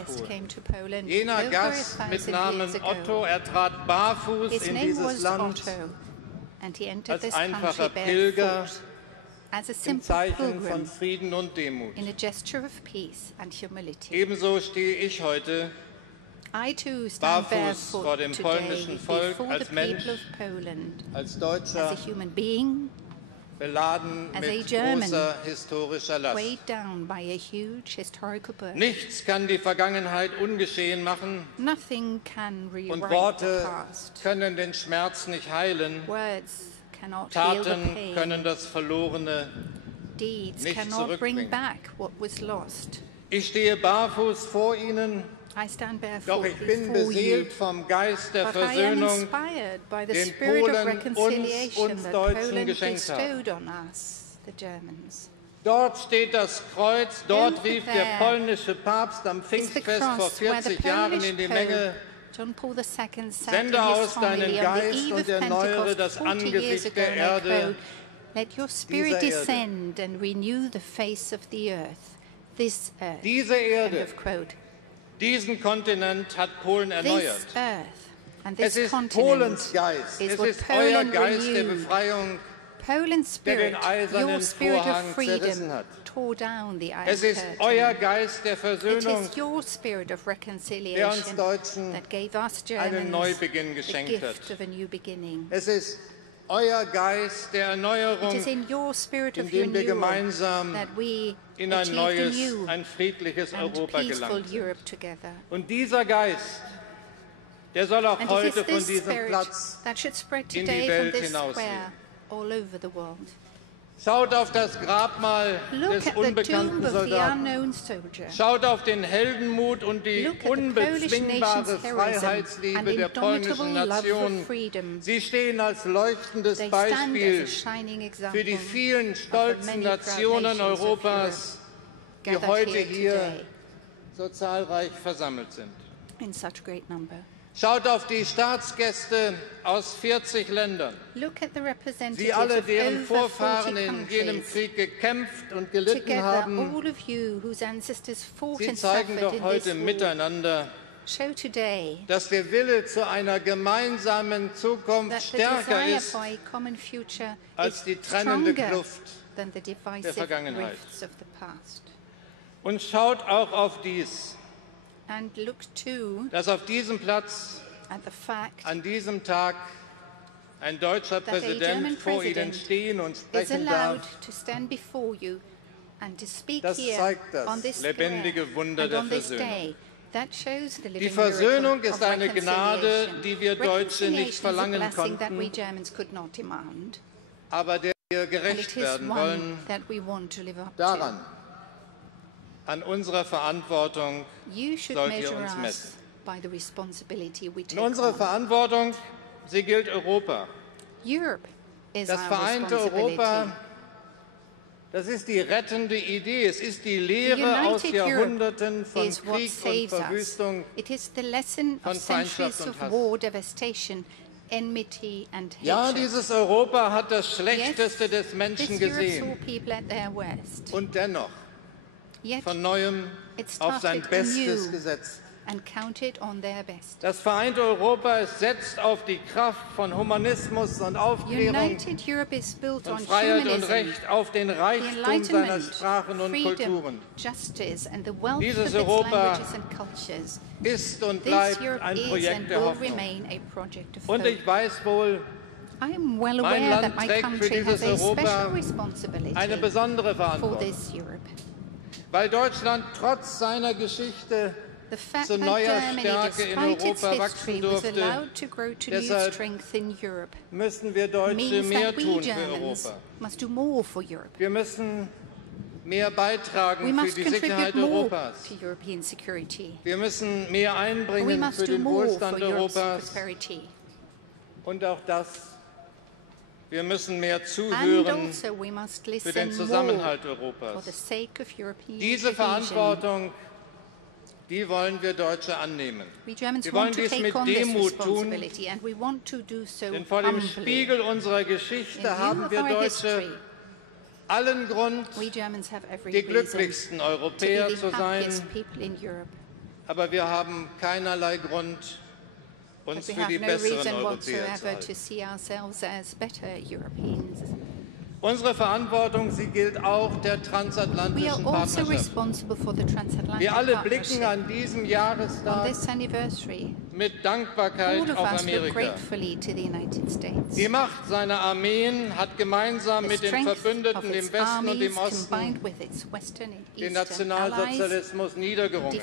Polen. Jener Gast mit Namen Otto, er trat barfuß in dieses Land als einfacher Pilger im Zeichen von Frieden und Demut. Ebenso stehe ich heute barfuß vor dem polnischen Volk als Mensch, als Deutscher, beladen mit großer historischer Last. Nichts kann die Vergangenheit ungeschehen machen und Worte können den Schmerz nicht heilen. Taten können das Verlorene nicht zurückbringen. Ich stehe barfuß vor Ihnen, doch ich bin beseelt vom Geist der Versöhnung, den Polen uns Deutschen geschenkt haben. Dort steht das Kreuz, dort rief der polnische Papst am Pfingstfest vor 40 Jahren in die Menge: Sende aus deinen Geist und erneuere das Angesicht der Erde, diese Erde. Diesen Kontinent hat Polen erneuert. Es ist Polens Geist, es ist euer Geist der Befreiung, der den eisernen Vorhang zerrissen hat. Es ist euer Geist der Versöhnung, der uns Deutschen einen Neubeginn geschenkt hat. Es ist euer Geist der Erneuerung, in dem wir gemeinsam in ein neues, ein friedliches Europa gelangen. Und dieser Geist, der soll auch heute von diesem Platz in die Welt hinausgehen. Schaut auf das Grabmal des unbekannten Soldaten. Schaut auf den Heldenmut und die unbezwingbare Freiheitsliebe der polnischen Nation. Sie stehen als leuchtendes Beispiel für die vielen stolzen Nationen Europas, die heute hier so zahlreich versammelt sind. Schaut auf die Staatsgäste aus 40 Ländern. Sie alle, deren Vorfahren in jenem Krieg gekämpft und gelitten haben. Sie zeigen doch heute miteinander, dass der Wille zu einer gemeinsamen Zukunft stärker ist als die trennende Kluft der Vergangenheit. Und schaut auch auf dies, dass auf diesem Platz, an diesem Tag, ein deutscher Präsident vor Ihnen stehen und sprechen darf. Das zeigt das lebendige Wunder der Versöhnung. Die Versöhnung ist eine Gnade, die wir Deutsche nicht verlangen konnten, aber der wir gerecht werden wollen. Daran, an unserer Verantwortung sollt ihr uns messen. Und unsere Verantwortung, sie gilt Europa. Das vereinte Europa, das ist die rettende Idee. Es ist die Lehre aus Jahrhunderten von Krieg und Verwüstung, von Feindschaft und Hass. Ja, dieses Europa hat das Schlechteste des Menschen gesehen und dennoch von Neuem auf sein Bestes gesetzt. Das vereinte Europa setzt auf die Kraft von Humanismus und Aufklärung, von Freiheit und Recht, auf den Reichtum seiner Sprachen und Kulturen. Dieses Europa ist und bleibt ein Projekt der Hoffnung. Und ich weiß wohl, mein Land trägt für dieses Europa eine besondere Verantwortung, weil Deutschland trotz seiner Geschichte zu neuer Stärke in Europa wachsen durfte. Deshalb müssen wir Deutsche mehr tun für Europa. Wir müssen mehr beitragen für die Sicherheit Europas. Wir müssen mehr einbringen für den Wohlstand Europas. Und auch das, wir müssen mehr zuhören für den Zusammenhalt Europas. Diese Verantwortung, die wollen wir Deutsche annehmen. Wir wollen dies mit Demut tun, denn vor dem Spiegel unserer Geschichte haben wir Deutsche allen Grund, die glücklichsten Europäer zu sein, aber wir haben keinerlei Grund, uns für die besseren Europäer zu halten. Unsere Verantwortung, sie gilt auch der transatlantischen Partnerschaft. Wir alle blicken an diesem Jahrestag mit Dankbarkeit auf Amerika. Die Macht seiner Armeen hat gemeinsam mit den Verbündeten im Westen und im Osten den Nationalsozialismus niedergerungen.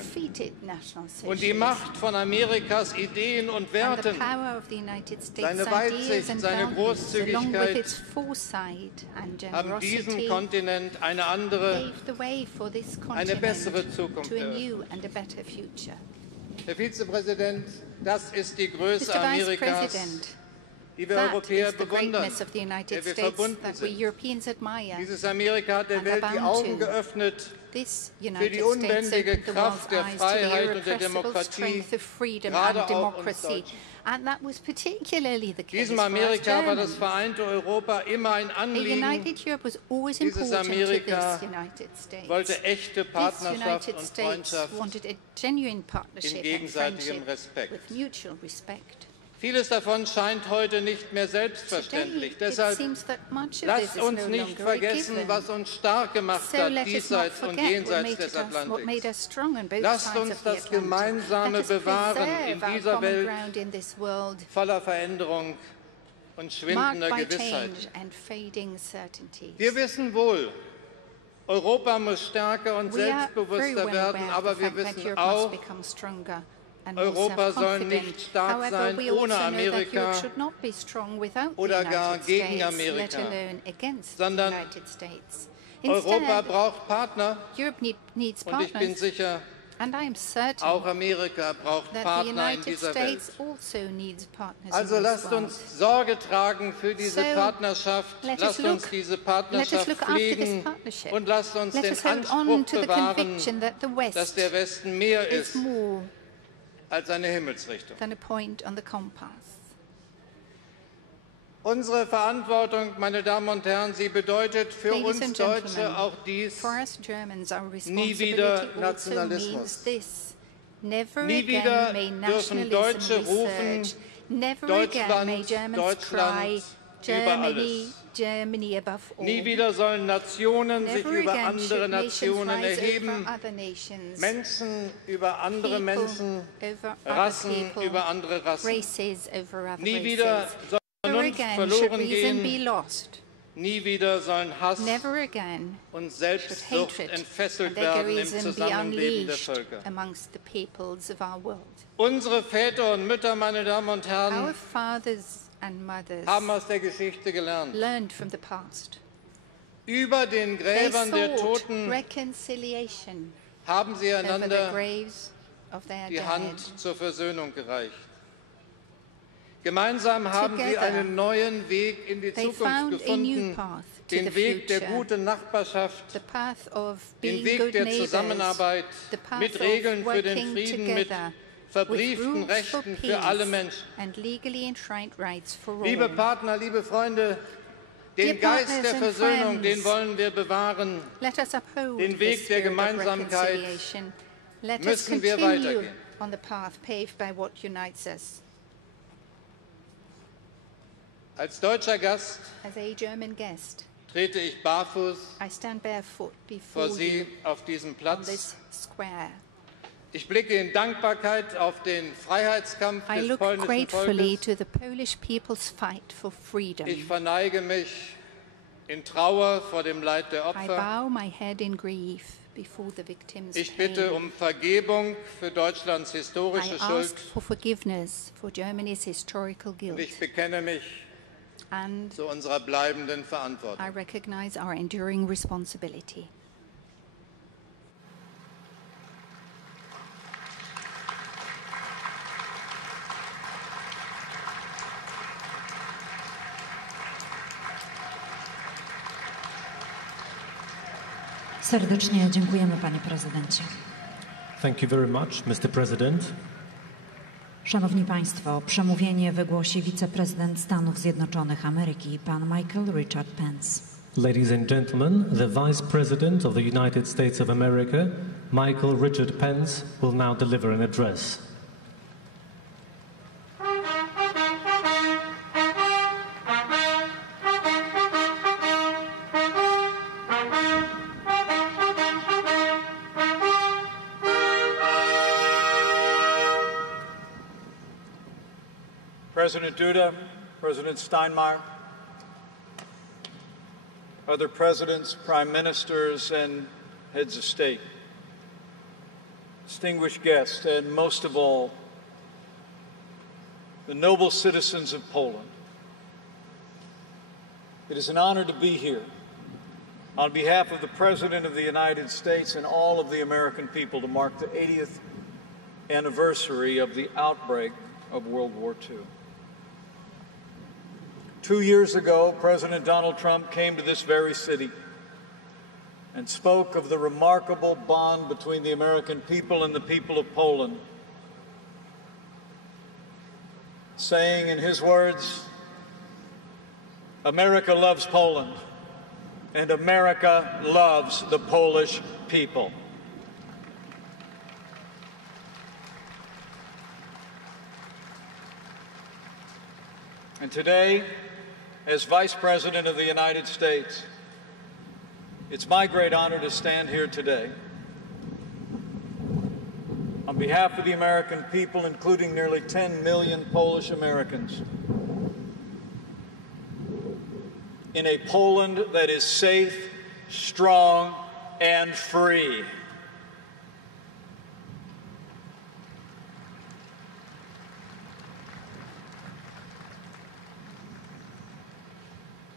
Und die Macht von Amerikas Ideen und Werten, seine Weitsicht, seine Großzügigkeit, haben diesem Kontinent eine andere, eine bessere Zukunft eröffnet. Herr Vizepräsident, das ist die Größe Amerikas, die wir Europäer bewundern, der wir verbunden sind. Dieses Amerika hat der Welt die Augen geöffnet für die unbändige Kraft der Freiheit und der Demokratie, gerade auch uns Deutschen. Diesem Amerika war das vereinte Europa immer ein Anliegen. Dieses Amerika wollte echte Partnerschaft und Freundschaft in gegenseitigem Respekt. Vieles davon scheint heute nicht mehr selbstverständlich. Deshalb lasst uns nicht vergessen, was uns stark gemacht hat, diesseits und jenseits des Atlantiks. Lasst uns das Gemeinsame bewahren in dieser Welt voller Veränderung und schwindender Gewissheit. Wir wissen wohl, Europa muss stärker und selbstbewusster werden, aber wir wissen auch, Europa soll nicht stark sein ohne Amerika oder gar gegen Amerika, sondern Europa braucht Partner und ich bin sicher, auch Amerika braucht Partner in dieser Welt. Also lasst uns Sorge tragen für diese Partnerschaft, lasst uns diese Partnerschaft pflegen und lasst uns den Anspruch bewahren, dass der Westen mehr ist als eine Himmelsrichtung. Unsere Verantwortung, meine Damen und Herren, sie bedeutet für uns Deutsche auch dies: nie wieder Nationalismus. Nie wieder dürfen Deutsche rufen, Deutschland, Deutschland über alles. Nie wieder sollen Nationen sich über andere Nationen erheben, Menschen über andere Menschen, Rassen über andere Rassen. Nie wieder soll Vernunft verloren gehen, nie wieder sollen Hass und Selbstsucht entfesselt werden im Zusammenleben der Völker. Unsere Väter und Mütter, meine Damen und Herren, haben aus der Geschichte gelernt. Über den Gräbern der Toten haben sie einander die Hand zur Versöhnung gereicht. Gemeinsam haben sie einen neuen Weg in die Zukunft gefunden, den Weg der guten Nachbarschaft, den Weg der Zusammenarbeit, mit Regeln für den Frieden, mit verbrieften Rechten für alle Menschen. Liebe Partner, liebe Freunde, den Geist der Versöhnung, den wollen wir bewahren. Den Weg der Gemeinsamkeit müssen wir weitergehen. Als deutscher Gast trete ich barfuß vor Sie auf diesem Platz. Ich blicke in Dankbarkeit auf den Freiheitskampf des polnischen Volkes. Ich verneige mich in Trauer vor dem Leid der Opfer. before the victims Ich came. bitte Vergebung für Deutschlands I historische Schuld ask for forgiveness for Germany's historical und guilt. ich bekenne mich And zu unserer bleibenden Verantwortung. I recognize our enduring responsibility. Serdecznie dziękujemy, panie prezydencie. Thank you very much, Mr. President. Szanowni państwo, przemówienie wygłosi wiceprezydent Stanów Zjednoczonych Ameryki, pan Michael Richard Pence. Ladies and gentlemen, the Vice President of the United States of America, Michael Richard Pence, will now deliver an address. President Duda, President Steinmeier, other presidents, prime ministers, and heads of state, distinguished guests, and most of all, the noble citizens of Poland. It is an honor to be here on behalf of the President of the United States and all of the American people to mark the 80th anniversary of the outbreak of World War II. 2 years ago, President Donald Trump came to this very city and spoke of the remarkable bond between the American people and the people of Poland, saying in his words, "America loves Poland, and America loves the Polish people." And today, as Vice President of the United States, it's my great honor to stand here today on behalf of the American people, including nearly 10 million Polish Americans, in a Poland that is safe, strong, and free.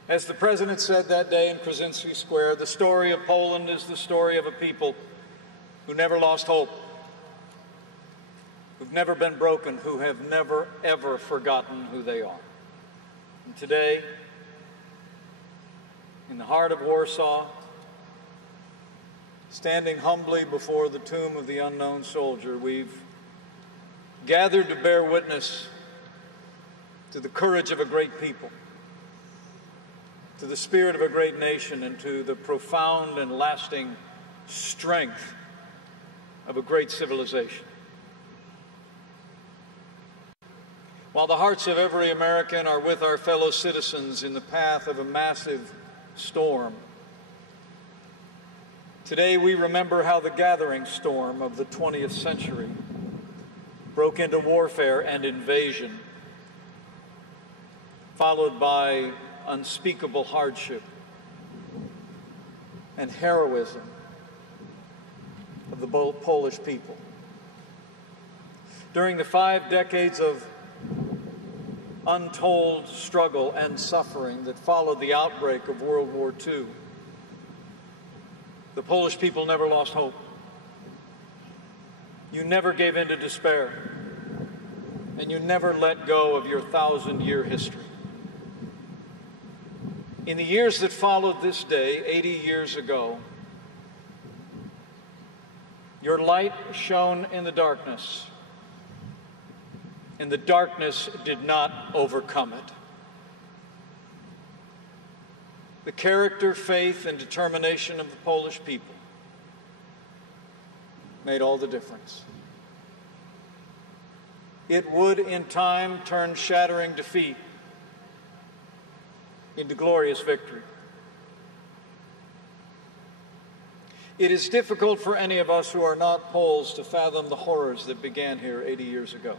As the President said that day in Krasinski Square, the story of Poland is the story of a people who never lost hope, who've never been broken, who have never, ever forgotten who they are. And today, in the heart of Warsaw, standing humbly before the tomb of the unknown soldier, we've gathered to bear witness to the courage of a great people, to the spirit of a great nation, and to the profound and lasting strength of a great civilization. While the hearts of every American are with our fellow citizens in the path of a massive storm, today we remember how the gathering storm of the 20th century broke into warfare and invasion, followed by unspeakable hardship and heroism of the Polish people. During the 5 decades of untold struggle and suffering that followed the outbreak of World War II, the Polish people never lost hope. You never gave in to despair, and you never let go of your 1,000-year history. In the years that followed this day, 80 years ago, your light shone in the darkness, and the darkness did not overcome it. The character, faith, and determination of the Polish people made all the difference. It would, in time, turn shattering defeat into glorious victory. It is difficult for any of us who are not Poles to fathom the horrors that began here 80 years ago,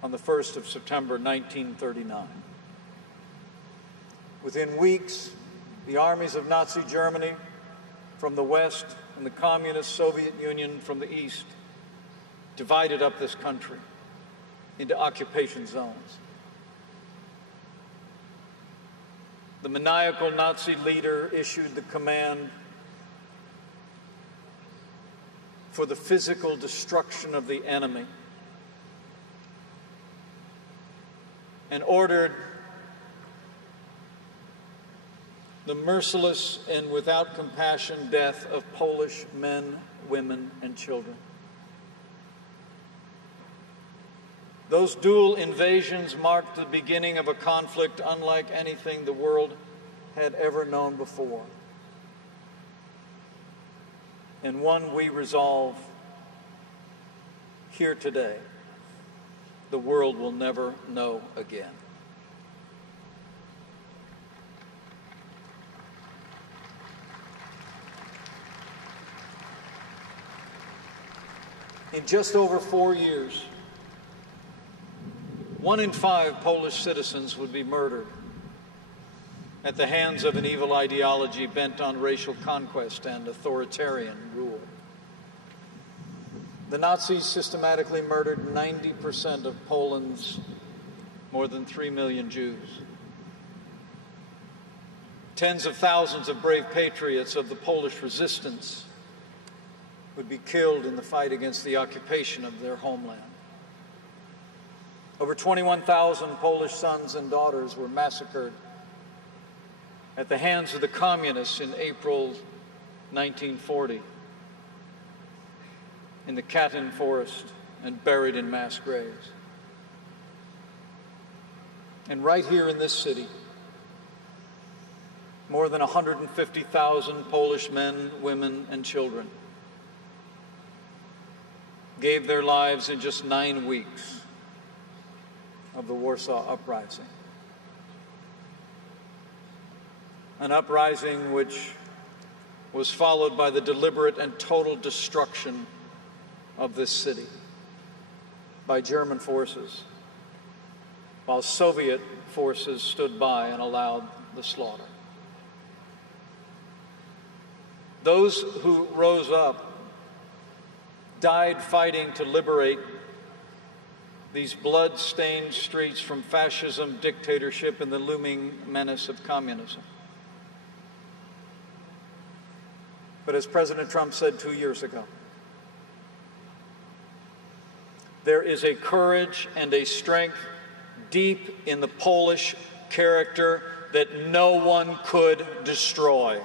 on the 1st of September 1939. Within weeks, the armies of Nazi Germany, from the West and the communist Soviet Union from the East divided up this country into occupation zones. The maniacal Nazi leader issued the command for the physical destruction of the enemy and ordered the merciless and without compassion death of Polish men, women, and children. Those dual invasions marked the beginning of a conflict unlike anything the world had ever known before, and one we resolve here today the world will never know again. In just over 4 years, 1 in 5 Polish citizens would be murdered at the hands of an evil ideology bent on racial conquest and authoritarian rule. The Nazis systematically murdered 90% of Poland's more than 3 million Jews. Tens of thousands of brave patriots of the Polish resistance would be killed in the fight against the occupation of their homeland. Over 21,000 Polish sons and daughters were massacred at the hands of the communists in April 1940 in the Katyn forest and buried in mass graves. And right here in this city, more than 150,000 Polish men, women, and children gave their lives in just 9 weeks of the Warsaw Uprising. An uprising which was followed by the deliberate and total destruction of this city by German forces, while Soviet forces stood by and allowed the slaughter. Those who rose up died fighting to liberate these blood-stained streets from fascism, dictatorship, and the looming menace of communism. But as President Trump said 2 years ago, there is a courage and a strength deep in the Polish character that no one could destroy.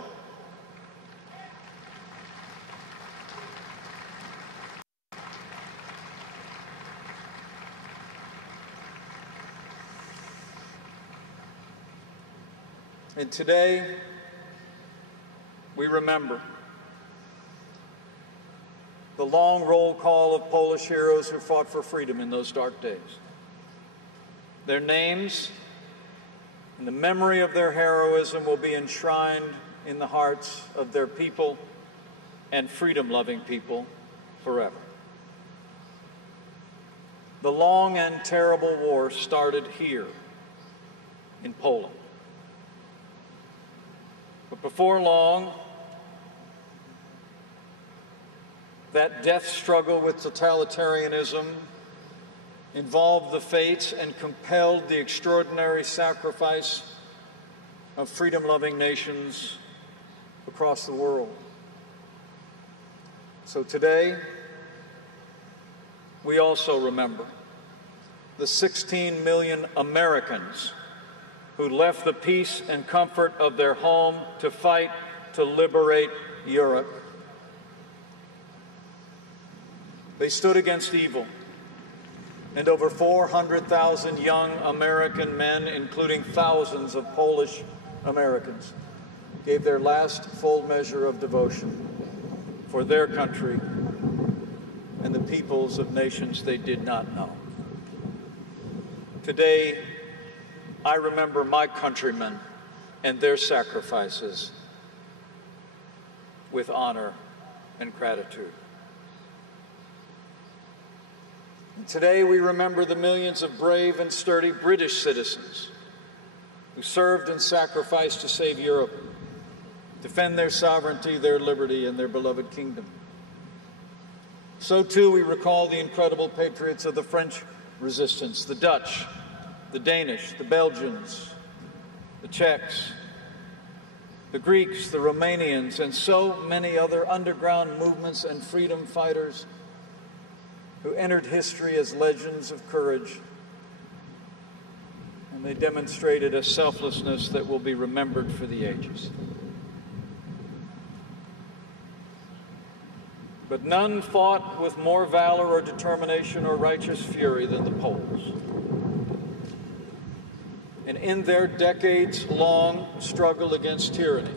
And today, we remember the long roll call of Polish heroes who fought for freedom in those dark days. Their names and the memory of their heroism will be enshrined in the hearts of their people and freedom-loving people forever. The long and terrible war started here in Poland. But before long, that death struggle with totalitarianism involved the fates and compelled the extraordinary sacrifice of freedom-loving nations across the world. So today, we also remember the 16 million Americans who left the peace and comfort of their home to fight to liberate Europe. They stood against evil, and over 400,000 young American men, including thousands of Polish Americans, gave their last full measure of devotion for their country and the peoples of nations they did not know. Today, I remember my countrymen and their sacrifices with honor and gratitude. And today we remember the millions of brave and sturdy British citizens who served and sacrificed to save Europe defend their sovereignty, their liberty, and their beloved kingdom. So too we recall the incredible patriots of the French resistance, the Dutch, the Danish, the Belgians, the Czechs, the Greeks, the Romanians, and so many other underground movements and freedom fighters who entered history as legends of courage, and they demonstrated a selflessness that will be remembered for the ages. But none fought with more valor or determination or righteous fury than the Poles. And in their decades-long struggle against tyranny,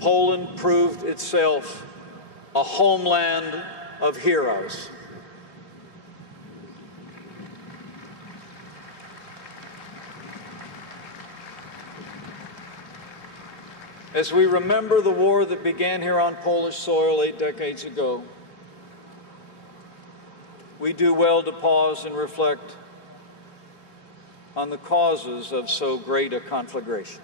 Poland proved itself a homeland of heroes. As we remember the war that began here on Polish soil 8 decades ago, we do well to pause and reflect on the causes of so great a conflagration.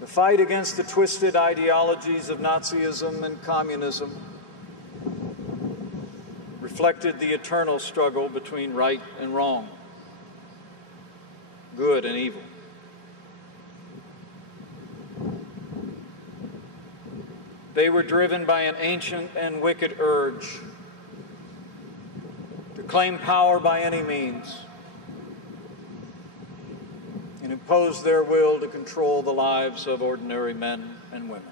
The fight against the twisted ideologies of Nazism and communism reflected the eternal struggle between right and wrong, good and evil. They were driven by an ancient and wicked urge to claim power by any means and impose their will to control the lives of ordinary men and women.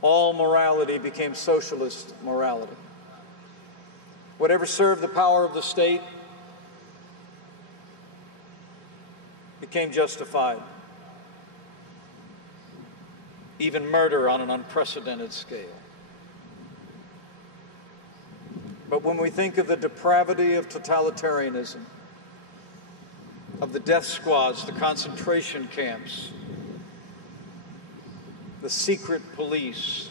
All morality became socialist morality. Whatever served the power of the state became justified. Even murder on an unprecedented scale. But when we think of the depravity of totalitarianism, of the death squads, the concentration camps, the secret police,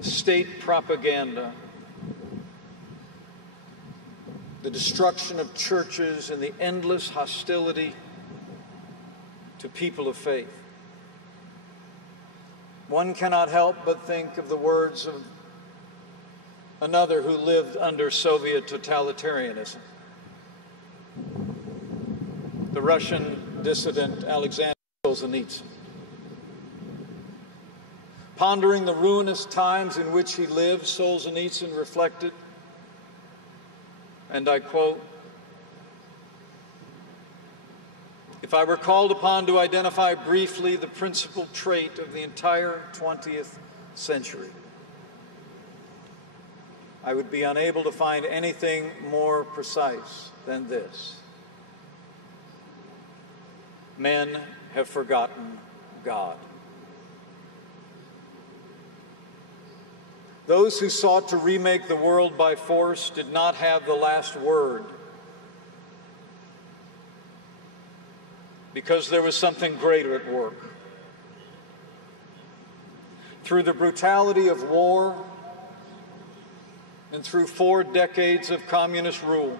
state propaganda, the destruction of churches, and the endless hostility to people of faith, one cannot help but think of the words of another who lived under Soviet totalitarianism, the Russian dissident Alexander Solzhenitsyn. Pondering the ruinous times in which he lived, Solzhenitsyn reflected, and I quote, "If I were called upon to identify briefly the principal trait of the entire 20th century, I would be unable to find anything more precise than this. Men have forgotten God." Those who sought to remake the world by force did not have the last word, because there was something greater at work. Through the brutality of war and through 4 decades of communist rule,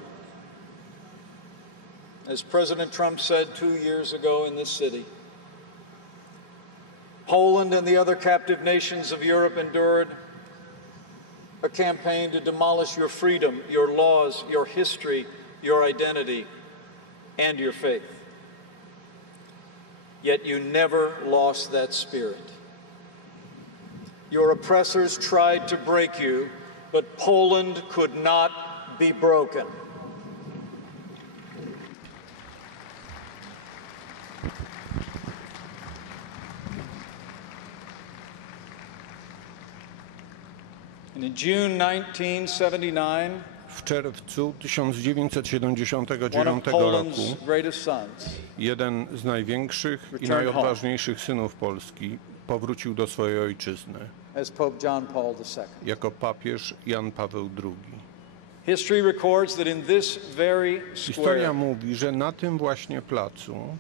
as President Trump said 2 years ago in this city, Poland and the other captive nations of Europe endured a campaign to demolish your freedom, your laws, your history, your identity, and your faith. Yet you never lost that spirit. Your oppressors tried to break you, but Poland could not be broken. And in June 1979, w czerwcu 1979 roku jeden z największych i najodważniejszych synów Polski powrócił do swojej ojczyzny jako papież Jan Paweł II. Historia mówi, że na tym właśnie placu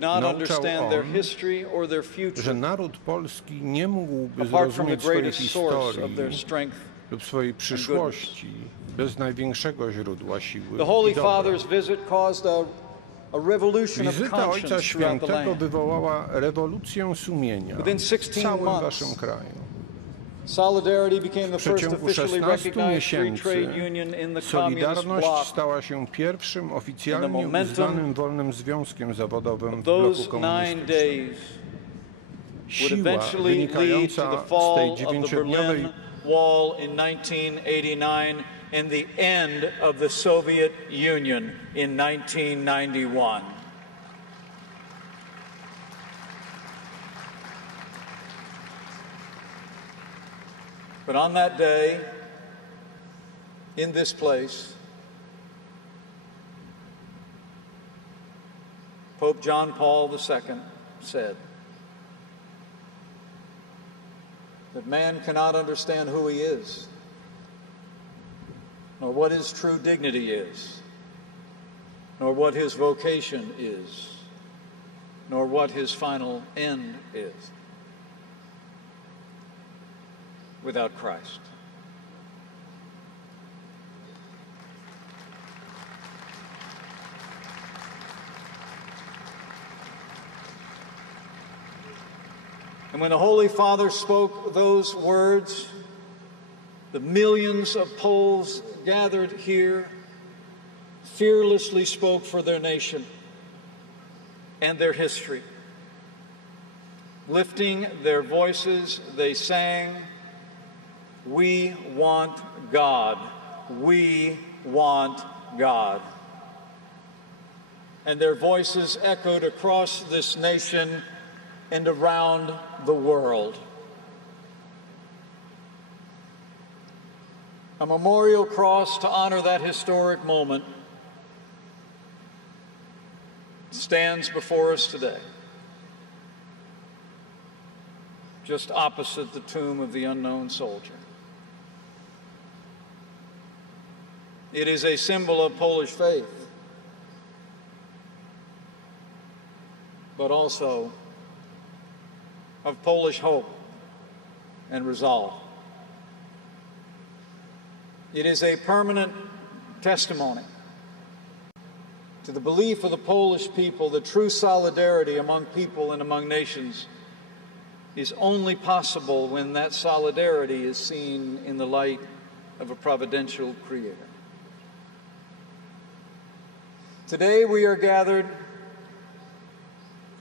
nauczał on, że naród polski nie mógłby zrozumieć swojej historii lub swojej przyszłości bez największego źródła siły The Holy i dobra. Father's visit caused a revolution of Wizyta Ojca conscience throughout the Świętego land. wywołała rewolucję sumienia Within w 16 całym months, waszym kraju. Solidarity became the W first przeciągu officially 16 recognized free miesięcy trade union in the communist Solidarność bloc. stała się pierwszym oficjalnie momentum uznanym wolnym związkiem zawodowym w bloku Those 9 komunistycznym. days would Siła eventually lead to wynikająca the z tej fall of the dziewięciodniowej Berlin Wall in 1989 and the end of the Soviet Union in 1991. But on that day, in this place, Pope John Paul II said that man cannot understand who he is, nor what his true dignity is, nor what his vocation is, nor what his final end is, without Christ. And when the Holy Father spoke those words, the millions of Poles gathered here fearlessly spoke for their nation and their history. Lifting their voices, they sang, "We want God. We want God." And their voices echoed across this nation and around the world. A memorial cross to honor that historic moment stands before us today, just opposite the tomb of the unknown soldier. It is a symbol of Polish faith, but also of Polish hope and resolve. It is a permanent testimony to the belief of the Polish people that true solidarity among people and among nations is only possible when that solidarity is seen in the light of a providential Creator. Today we are gathered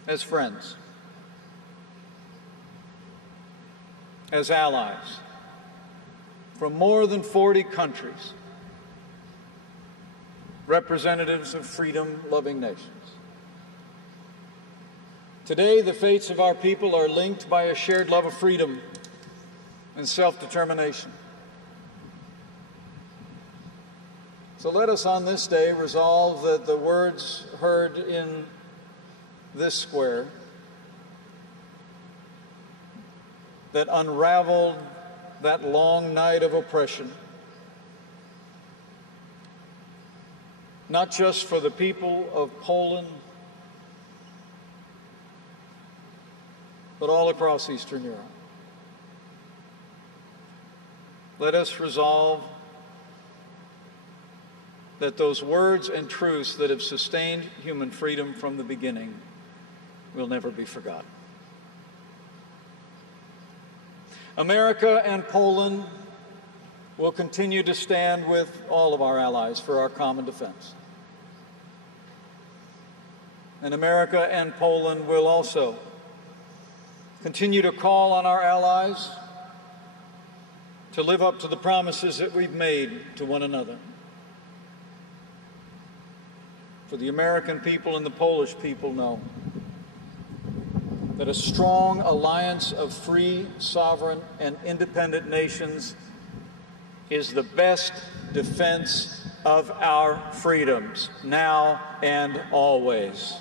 as friends, as allies from more than 40 countries, representatives of freedom-loving nations. Today, the fates of our people are linked by a shared love of freedom and self-determination. So let us on this day resolve that the words heard in this square that unraveled that long night of oppression, not just for the people of Poland, but all across Eastern Europe. Let us resolve that those words and truths that have sustained human freedom from the beginning will never be forgotten. America and Poland will continue to stand with all of our allies for our common defense. And America and Poland will also continue to call on our allies to live up to the promises that we've made to one another. For the American people and the Polish people know that a strong alliance of free, sovereign, and independent nations is the best defense of our freedoms, now and always.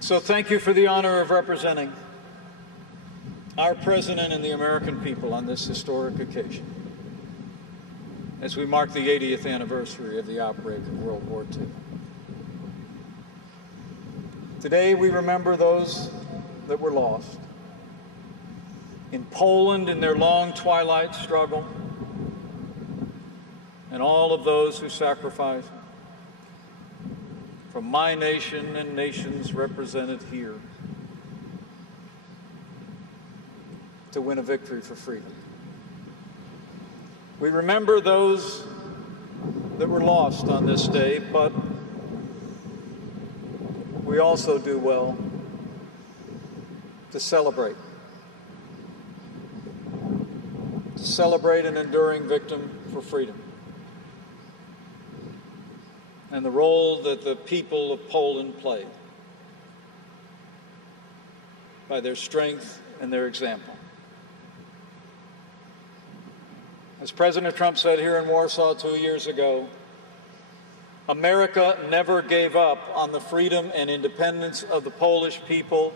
So thank you for the honor of representing our President and the American people on this historic occasion, as we mark the 80th anniversary of the outbreak of World War II. Today we remember those that were lost. In Poland, in their long twilight struggle, and all of those who sacrificed. From my nation and nations represented here, to win a victory for freedom. We remember those that were lost on this day, but we also do well to celebrate. To celebrate an enduring victim for freedom. And the role that the people of Poland played by their strength and their example. As President Trump said here in Warsaw 2 years ago, America never gave up on the freedom and independence of the Polish people,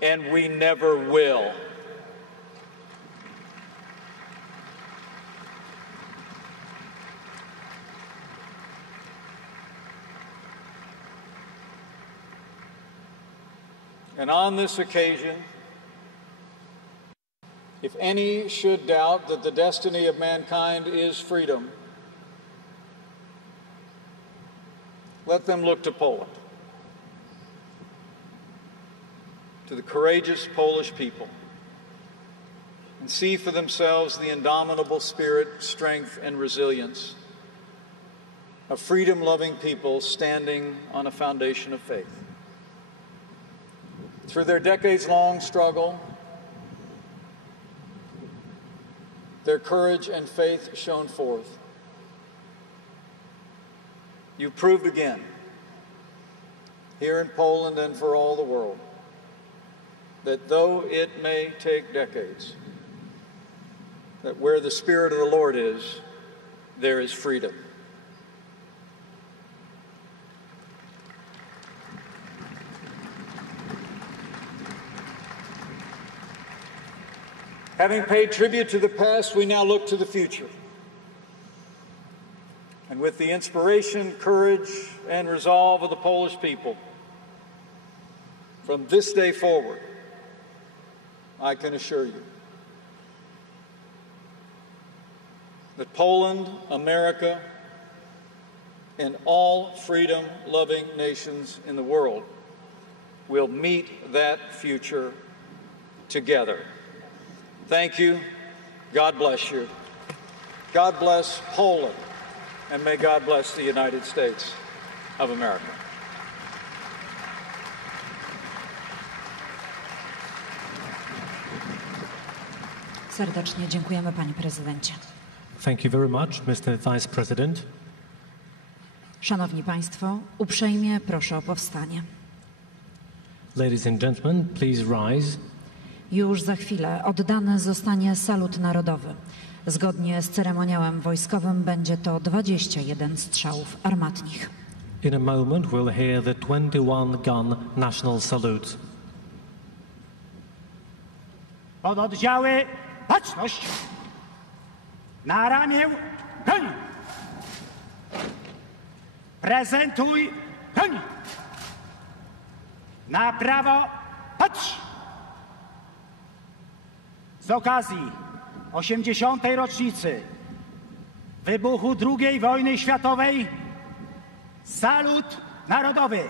and we never will. And on this occasion, if any should doubt that the destiny of mankind is freedom, let them look to Poland, to the courageous Polish people, and see for themselves the indomitable spirit, strength, and resilience of freedom-loving people standing on a foundation of faith. Through their decades-long struggle, their courage and faith shone forth. You proved again, here in Poland and for all the world, that though it may take decades, that where the Spirit of the Lord is, there is freedom. Having paid tribute to the past, we now look to the future. And with the inspiration, courage, and resolve of the Polish people, from this day forward, I can assure you that Poland, America, and all freedom-loving nations in the world will meet that future together. Thank you. God bless you. God bless Poland. And may God bless the United States of America. Serdecznie dziękujemy, panie prezydencie. Thank you very much, Mr. Vice President. Szanowni państwo, uprzejmie proszę o powstanie. Ladies and gentlemen, please rise. Już za chwilę oddany zostanie salut narodowy. Zgodnie z ceremoniałem wojskowym będzie to 21 strzałów armatnich. In a moment we'll hear the 21-gun national salute. Pododdziały, baczność! Na ramię, broń! Prezentuj, broń! Na prawo, patrz! Z okazji 80. rocznicy wybuchu II wojny światowej salut narodowy.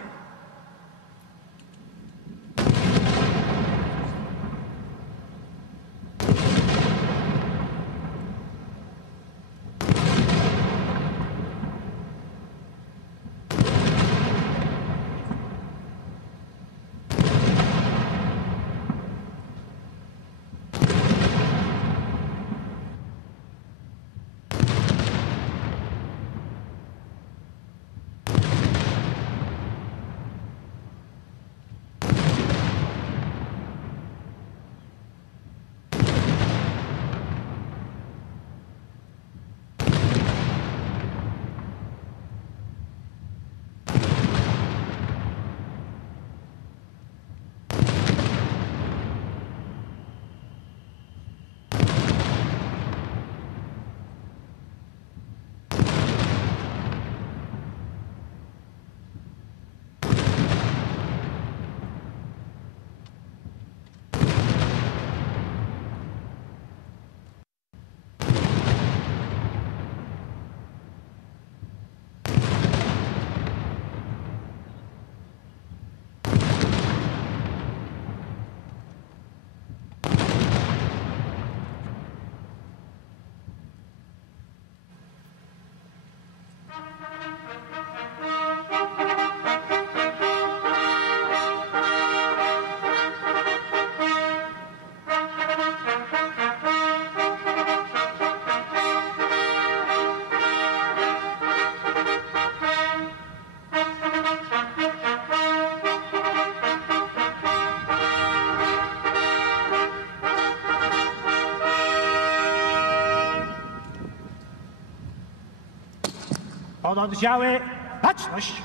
Pododdziały, baczność!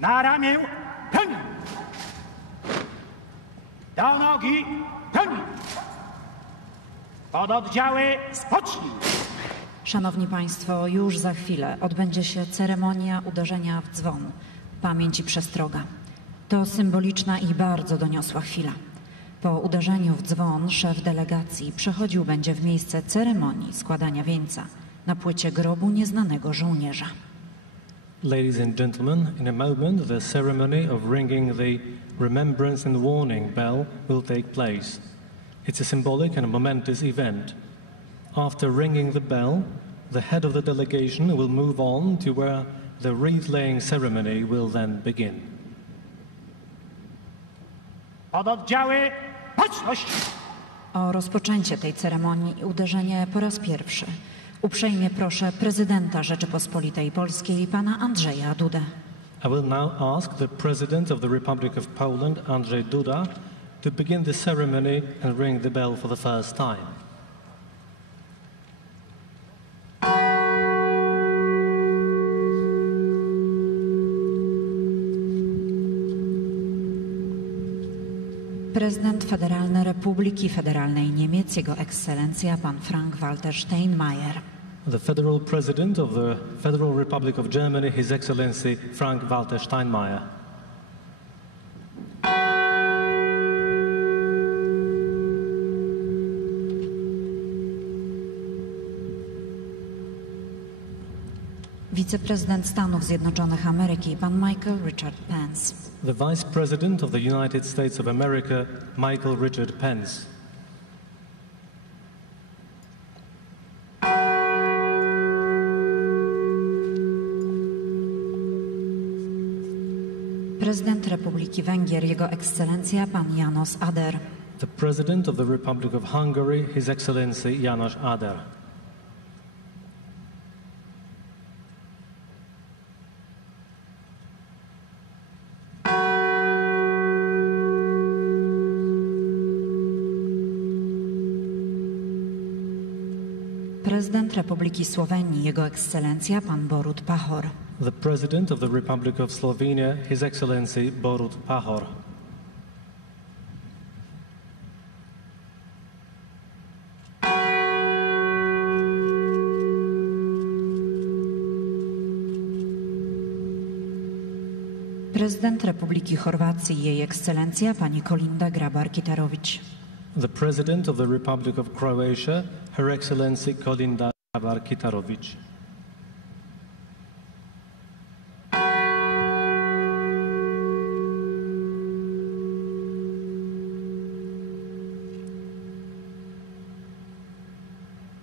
Na ramię, broń! Do nogi, broń! Pododdziały, spocznij! Szanowni Państwo, już za chwilę odbędzie się ceremonia uderzenia w dzwon. Pamięć i przestroga. To symboliczna i bardzo doniosła chwila. Po uderzeniu w dzwon szef delegacji przechodził będzie w miejsce ceremonii składania wieńca na płycie grobu nieznanego żołnierza. Ladies and gentlemen, in a moment the ceremony of ringing the remembrance and warning bell will take place. It's a symbolic and momentous event. After ringing the bell, the head of the delegation will move on to where the wreath-laying ceremony will then begin. Pododdziały, baczność! O rozpoczęcie tej ceremonii i uderzenie po raz pierwszy uprzejmie proszę prezydenta Rzeczypospolitej Polskiej, pana Andrzeja Dudę. I will now ask the President of the Republic of Poland, Andrzej Duda, to begin the ceremony and ring the bell for the first time. Prezydent Federalny Republiki Federalnej Niemiec, Jego Ekscelencja pan Frank-Walter Steinmeier. The Federal President of the Federal Republic of Germany, His Excellency Frank-Walter Steinmeier. Wiceprezydent Stanów Zjednoczonych Ameryki, pan Michael Richard Pence. The Vice President of the United States of America, Michael Richard Pence. Prezydent Republiki Węgier, Jego Ekscelencja pan János Ader. The President of the Republic of Hungary, His Excellency János Ader. Prezydent Republiki Słowenii, Jego Ekscelencja pan Borut Pahor. The President of the Republic of Slovenia, His Excellency Borut Pahor. Prezydent Republiki Chorwacji, Jej Ekscelencja pani Kolinda Grabar-Kitarović. The President of the Republic of Croatia, Her Excellency Kolinda Grabar-Kitarović.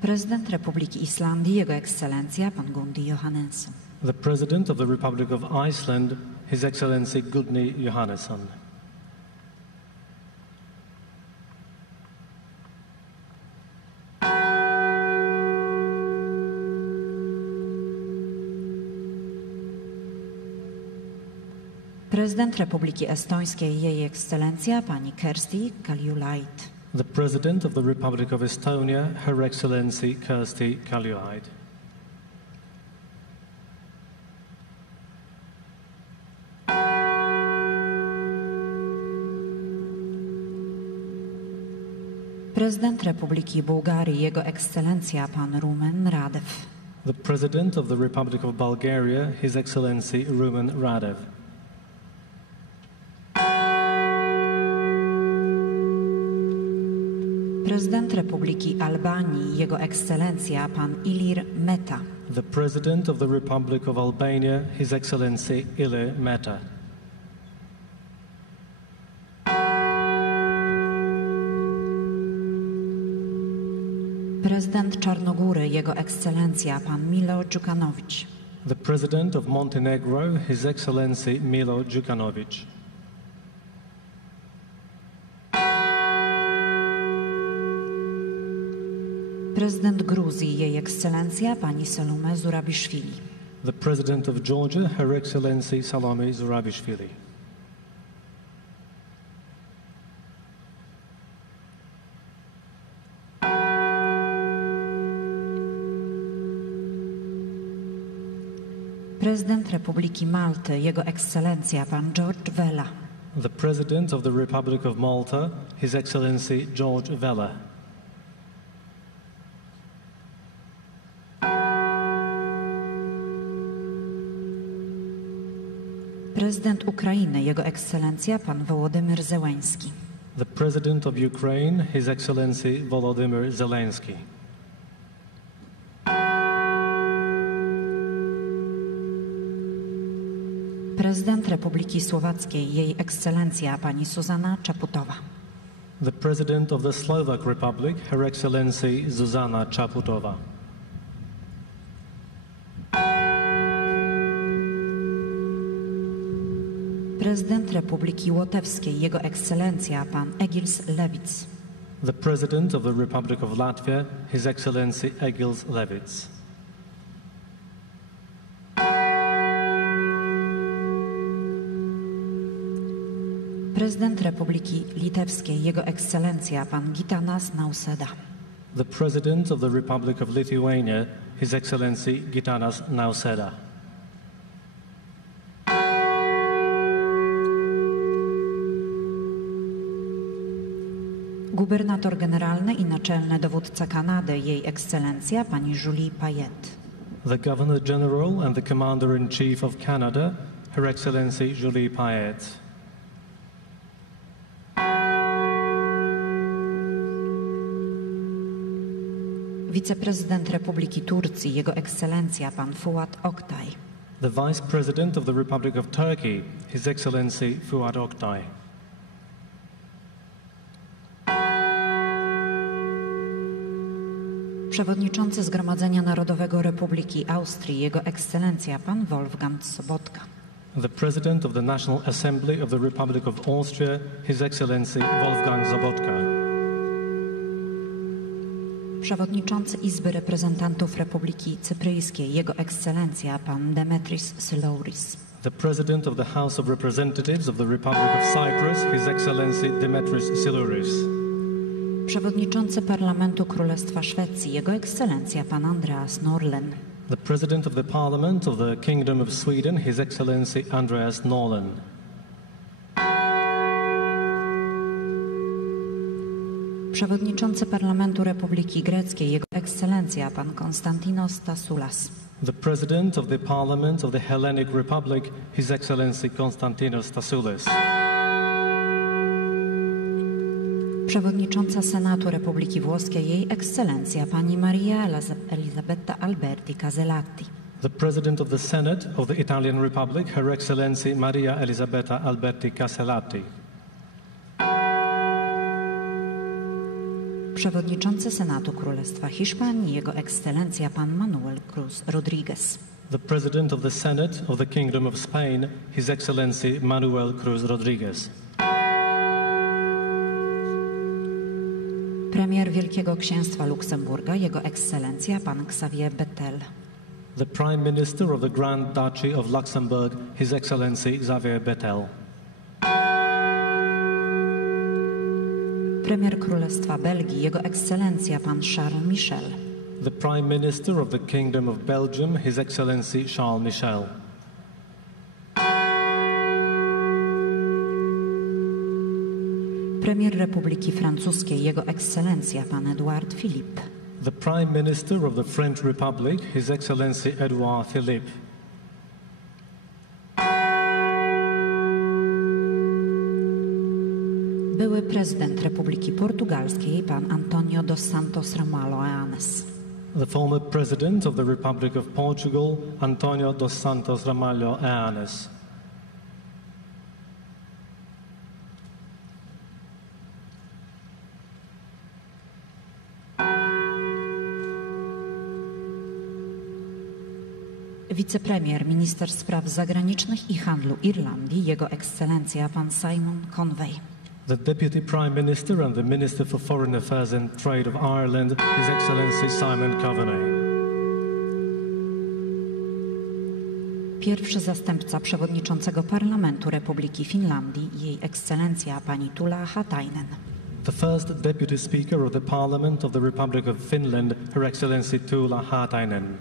Prezydent Republiki Islandii, Jego Ekscelencja pan Gundi Johannesson. The President of the Republic of Iceland, His Excellency Gudni Johannesson. Prezydent Republiki Estońskiej, Jej Ekscelencja pani Kersti Kaljulaid. The President of the Republic of Estonia, Her Excellency Kersti Kaljulaid. Prezydent Republiki Bułgarii, Jego Ekscelencja pan Rumen Radev. The President of the Republic of Bulgaria, His Excellency Rumen Radev. Prezydent Republiki Albanii, Jego Ekscelencja pan Ilir Meta. The President of the Republic of Albania, His Excellency Ilir Meta. Prezydent Czarnogóry, Jego Ekscelencja pan Milo Djukanovic. The President of Montenegro, His Excellency Milo Djukanovic. Prezydent Gruzji, Jej Ekscelencja pani Salome Zurabiszwili. The President of Georgia, Her Excellency Salome Zurabiszwili. Prezydent Republiki Malty, Jego Ekscelencja pan George Vella. The President of the Republic of Malta, His Excellency George Vella. Prezydent Ukrainy, Jego Ekscelencja pan Wołodymyr Zełański. The President of Ukraine, His Excellency Volodymyr Zelensky. Prezydent Republiki Słowackiej, Jej Ekscelencja pani Zuzana Czaputowa. The President of the Slovak Republic, Her Excellency Zuzana Czaputowa. Prezydent Republiki Łotewskiej, Jego Ekscelencja pan Egils Levits. The President of the Republic of Latvia, His Excellency Egils Levits. Prezydent Republiki Litewskiej, Jego Ekscelencja pan Gitanas Nausėda. The President of the Republic of Lithuania, His Excellency Gitanas Nausėda. Gubernator generalny i naczelny dowódca Kanady, Jej Ekscelencja pani Julie Payette. The Governor General and the Commander-in-Chief of Canada, Her Excellency Julie Payette. Wiceprezydent Republiki Turcji, Jego Ekscelencja pan Fuat Oktay. The Vice President of the Republic of Turkey, His Excellency Fuat Oktay. Przewodniczący Zgromadzenia Narodowego Republiki Austrii, Jego Ekscelencja pan Wolfgang Sobotka. The President of the National Assembly of the Republic of Austria, His Excellency Wolfgang Sobotka. Przewodniczący Izby Reprezentantów Republiki Cypryjskiej, Jego Ekscelencja pan Demetris Silouris. The President of the House of Representatives of the Republic of Cyprus, His Excellency Demetris Silouris. Przewodniczący Parlamentu Królestwa Szwecji, Jego Ekscelencja pan Andreas Norlén. The President of the Parliament of the Kingdom of Sweden, His Excellency Andreas Norlén. Przewodniczący Parlamentu Republiki Greckiej, Jego Ekscelencja pan Konstantinos Tasoulas. The President of the Parliament of the Hellenic Republic, His Excellency Konstantinos Tasoulas. Przewodnicząca Senatu Republiki Włoskiej, Jej Ekscelencja pani Maria Elisabetta Alberti Casellati. The President of the Senate of the Italian Republic, Her Excellency Maria Elisabetta Alberti Casellati. Przewodniczący Senatu Królestwa Hiszpanii, Jego Ekscelencja pan Manuel Cruz Rodriguez. The President of the Senate of the Kingdom of Spain, His Excellency Manuel Cruz Rodriguez. Premier Wielkiego Księstwa Luksemburga, Jego Ekscelencja pan Xavier Bettel. The Prime Minister of the Grand Duchy of Luxembourg, His Excellency Xavier Bettel. Premier Królestwa Belgii, Jego Ekscelencja pan Charles Michel. The Prime Minister of the Kingdom of Belgium, His Excellency Charles Michel. Premier Republiki Francuskiej, Jego Ekscelencja pan Edouard Philippe. The Prime Minister of the French Republic, His Excellency Edouard Philippe. Były prezydent Republiki Portugalskiej pan Antonio dos Santos Ramalho Eanes. The former President of the Republic of Portugal, Antonio dos Santos Ramalho Eanes. Wicepremier, minister spraw zagranicznych i handlu Irlandii, Jego Ekscelencja pan Simon Convey. The Deputy Prime Minister and the Minister for Foreign Affairs and Trade of Ireland, His Excellency Simon Coveney. Pierwszy zastępca przewodniczącego Parlamentu Republiki Finlandii, Jej Ekscelencja pani Tuula Hatainen. The first Deputy Speaker of the Parliament of the Republic of Finland, Her Excellency Tuula Hatainen.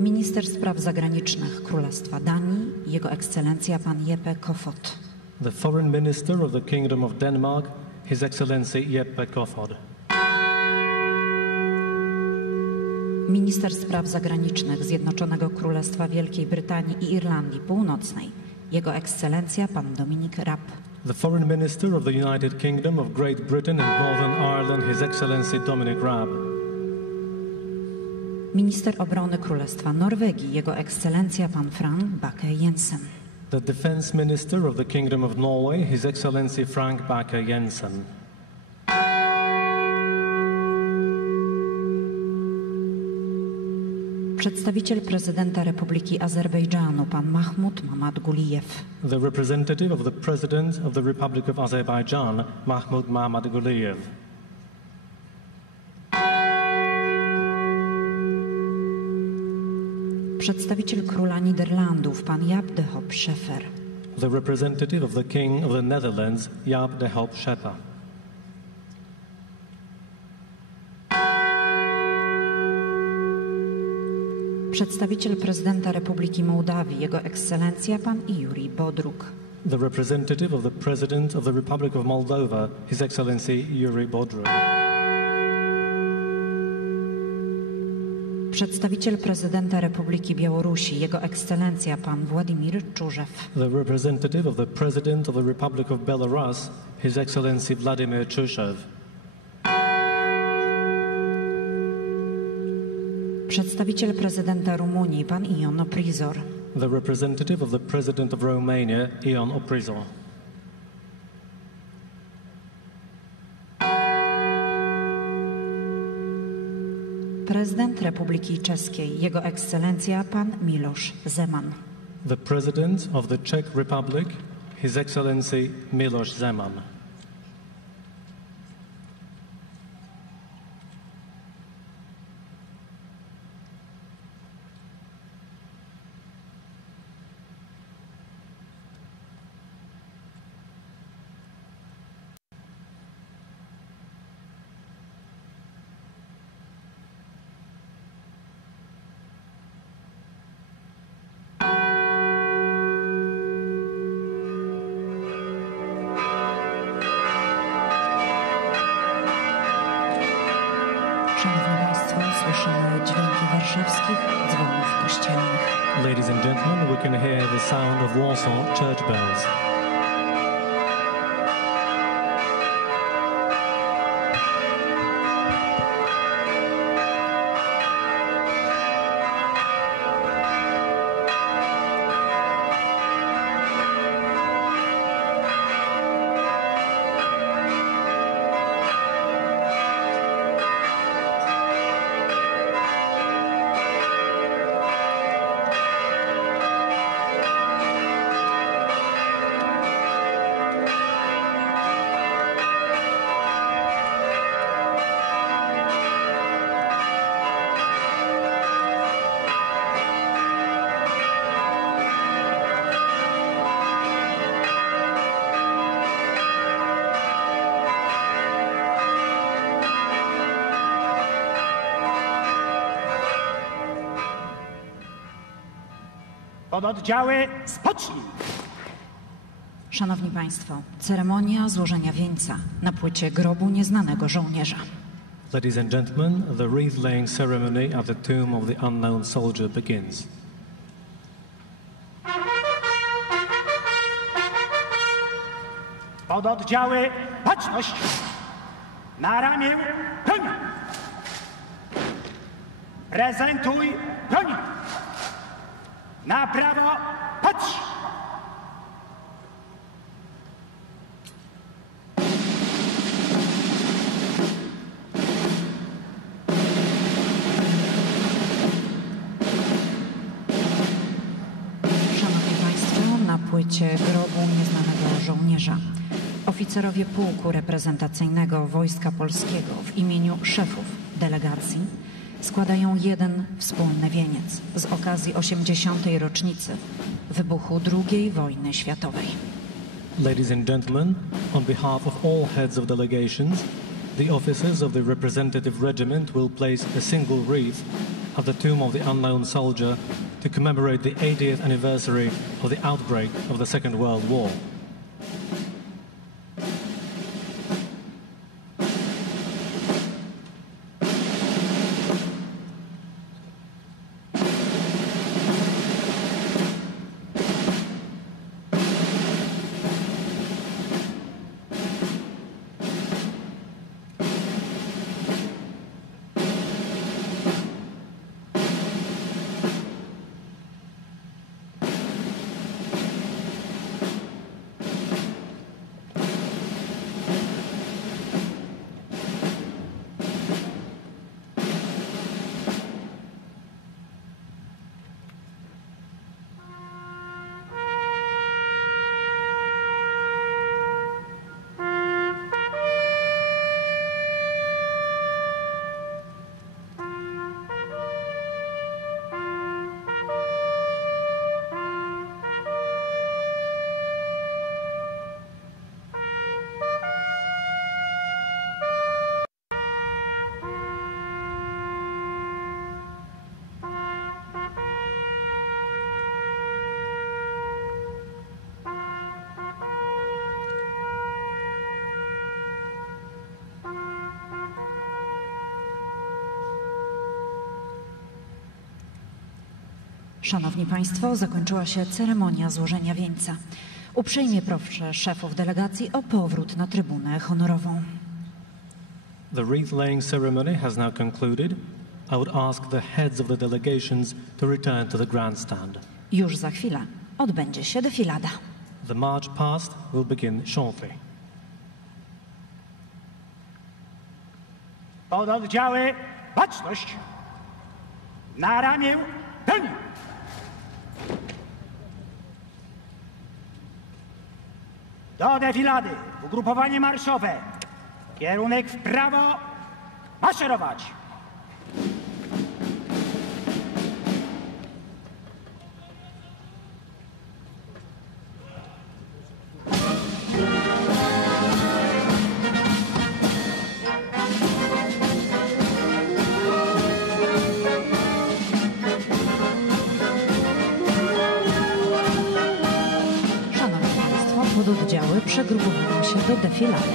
Minister spraw zagranicznych Królestwa Danii, Jego Ekscelencja pan Jeppe Kofod. The Foreign Minister of the Kingdom of Denmark, His Excellency Jeppe Kofod. Minister spraw zagranicznych Zjednoczonego Królestwa Wielkiej Brytanii i Irlandii Północnej, Jego Ekscelencja pan Dominik Raab. The Foreign Minister of the United Kingdom of Great Britain and Northern Ireland, His Excellency Dominic Raab. Minister obrony Królestwa Norwegii, Jego Ekscelencja pan Frank Bakke-Jensen. The Defence Minister of the Kingdom of Norway, His Excellency Frank Bakke-Jensen. Przedstawiciel prezydenta Republiki Azerbejdżanu pan Mahmud Mammadguliyev. The representative of the President of the Republic of Azerbaijan, Mahmud Mammadguliyev. Przedstawiciel króla Niderlandów pan Jaap de Hoop Scheffer. The representative of the King of the Netherlands, Jaap de Hoop Scheffer. Przedstawiciel prezydenta Republiki Mołdawii, Jego Ekscelencja pan Juri Bodruk. The representative of the President of the Republic of Moldova, His Excellency Yuri Bodruk. Przedstawiciel prezydenta Republiki Białorusi, Jego Ekscelencja pan Władimir Czużew. The representative of the President of the Republic of Belarus, His Excellency Vladimir Chushev. Przedstawiciel prezydenta Rumunii pan Ion Oprizor. The representative of the President of Romania, Ion Oprizor. Prezydent Republiki Czeskiej, Jego Ekscelencja pan Miloš Zeman. The President of the Czech Republic, His Excellency Miloš Zeman. Szanowni Państwo, słyszymy dźwięki warszawskich dzwonów kościelnych. Ladies and gentlemen, we can hear the sound of Warsaw church bells. Pododdziały, spocznij! Szanowni Państwo, ceremonia złożenia wieńca na płycie grobu nieznanego żołnierza. Ladies and gentlemen, the wreath-laying ceremony at the tomb of the unknown soldier begins. Pododdziały, baczność! Na ramię, broń! Prezentuj broń! Na prawo, patrz! Szanowni Państwo, na płycie grobu nieznanego żołnierza oficerowie pułku reprezentacyjnego Wojska Polskiego w imieniu szefów delegacji składają jeden wspólny wieniec z okazji 80. rocznicy wybuchu II wojny światowej. Ladies and gentlemen, on behalf of all heads of delegations, the officers of the representative regiment will place a single wreath at the tomb of the unknown soldier to commemorate the 80th anniversary of the outbreak of the Second World War. Szanowni Państwo, zakończyła się ceremonia złożenia wieńca. Uprzejmie proszę szefów delegacji o powrót na trybunę honorową. The wreath-laying ceremony has now concluded. I would ask the heads of the delegations to return to the grandstand. Już za chwilę odbędzie się defilada. The march past will begin shortly. Pododdziały, baczność! Na ramię, pełni! Do defilady, ugrupowanie marszowe. Kierunek w prawo, maszerować! Pododdziały przegrupowują się do defilady.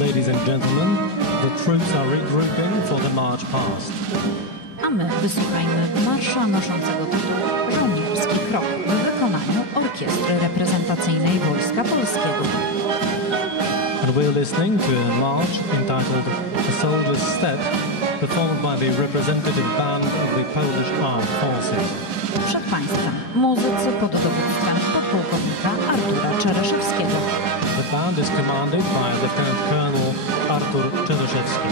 Ladies and gentlemen, the troops are regrouping for the march past. A my wysłuchajmy marsza noszącego tytuł Żołnierski Krok w wykonaniu Orkiestry Reprezentacyjnej Wojska Polskiego. And we're listening to a march entitled The Soldier's Step, performed by the representative band of the Polish Armed Forces. Przed Państwem muzycy pod dowództwem podpułkownika Artura Czereszewskiego. The band is commanded by Lieutenant Colonel Artur Czereszewski.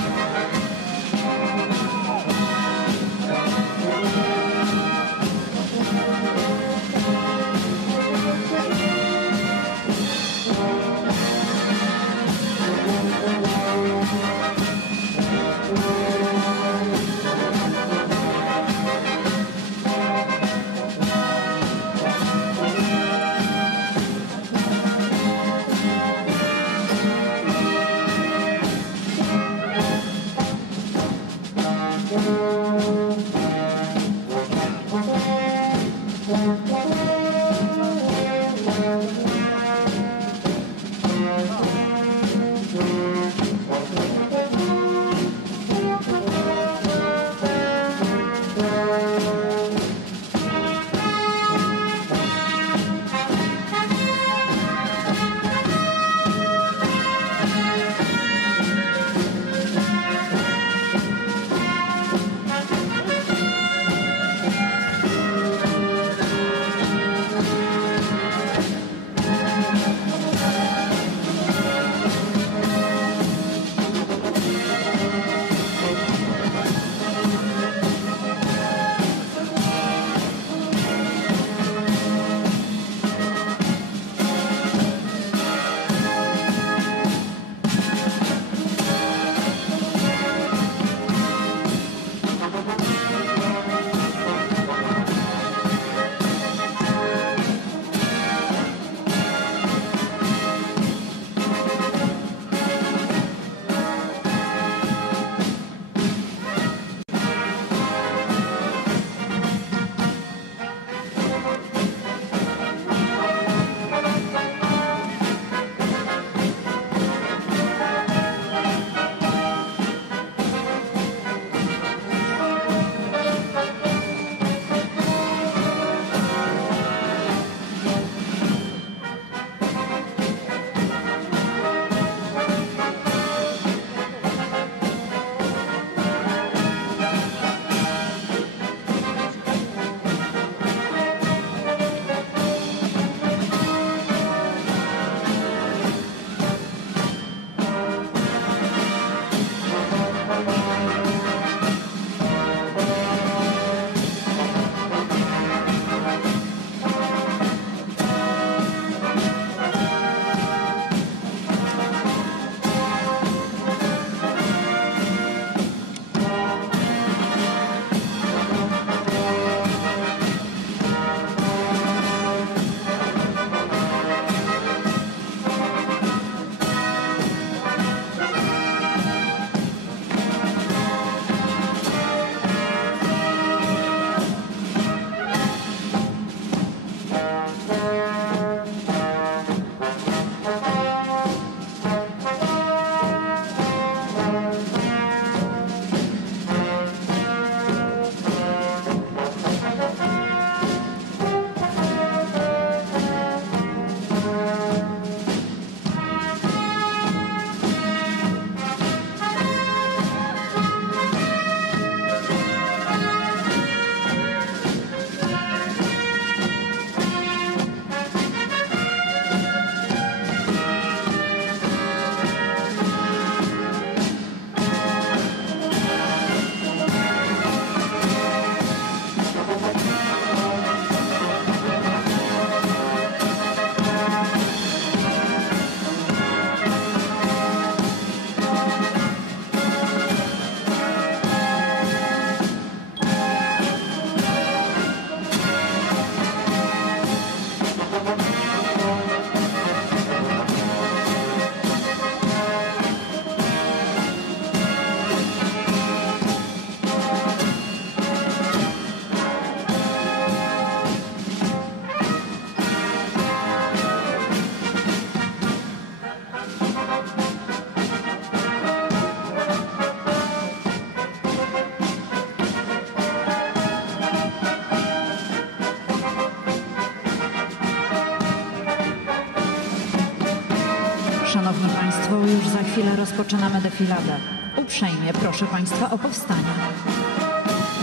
już za chwilę rozpoczynamy defiladę. Uprzejmie proszę Państwa o powstanie.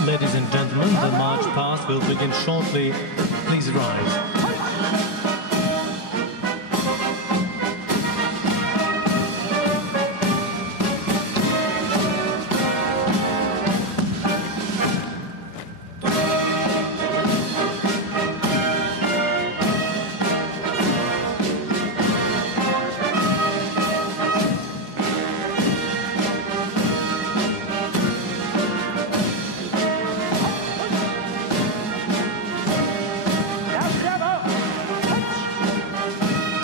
Ladies and gentlemen, the march past will begin shortly. Please rise.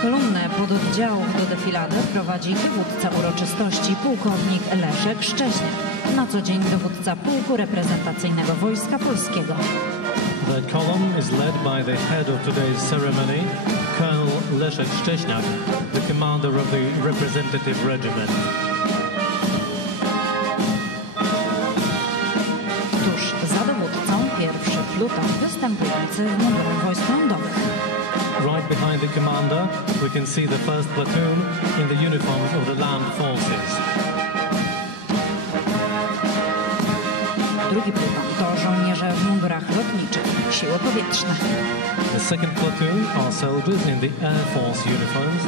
Kolumnę pododdziałów do defilady prowadzi dowódca uroczystości pułkownik Leszek Szcześniak, na co dzień dowódca Pułku Reprezentacyjnego Wojska Polskiego. The column is led by the head of today's ceremony, Colonel Leszek Szcześniak, the commander of the representative regiment. Tuż za dowódcą pierwszy pluton występujący w mundurach wojsk lądowych. Right behind the commander, we can see the first platoon in the uniforms of the land forces. Drugi pluton to żołnierze w mundurach lotniczych Sił Powietrznych. The second platoon are soldiers in the Air Force uniforms.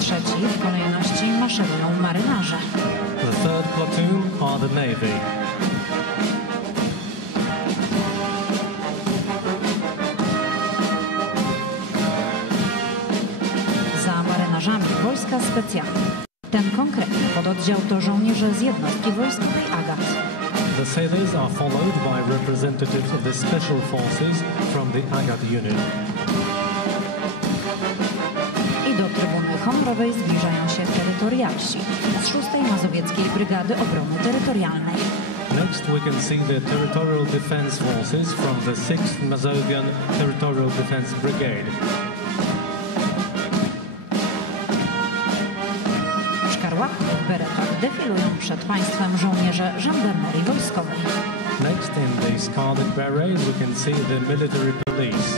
Trzeci w kolejności maszerują marynarze. The third platoon are the Navy. Za marynarzami wojska specjalne. Ten konkretny pododdział to żołnierze z jednostki wojskowej Agat. The sailors are followed by representatives of the special forces from the Agat unit. I do trybuny honorowej zbliżają się terytorialsi z 6. Mazowieckiej Brygady Obrony Terytorialnej. Next we can see the Territorial Defense Forces from the 6th Mazovian Territorial Defense Brigade. W szkarłatnych beretach defilują przed państwem żołnierze żandarmerii wojskowej. Next in the Scarlet Berets we can see the military police.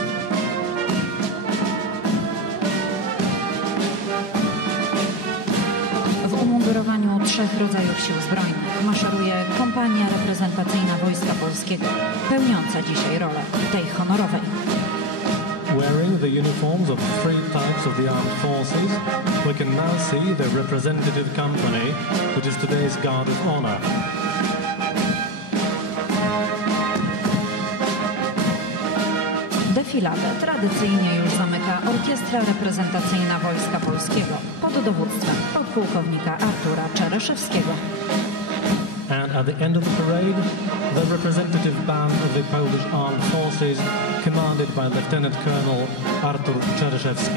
W umundurowaniu 3 rodzajów sił zbrojnych maszeruje kompania reprezentacyjna Wojska Polskiego, pełniąca dzisiaj rolę tej honorowej. Wearing the uniforms of 3 types of the armed forces, we can now see the representative company, which is today's Guard of Honor. Defiladę tradycyjnie już zamyka Orkiestra Reprezentacyjna Wojska Polskiego pod dowództwem podpułkownika Artura Czereszewskiego. And at the end of the parade, the representative band of the Polish Armed Forces, commanded by Lieutenant Colonel Artur Czereszewski.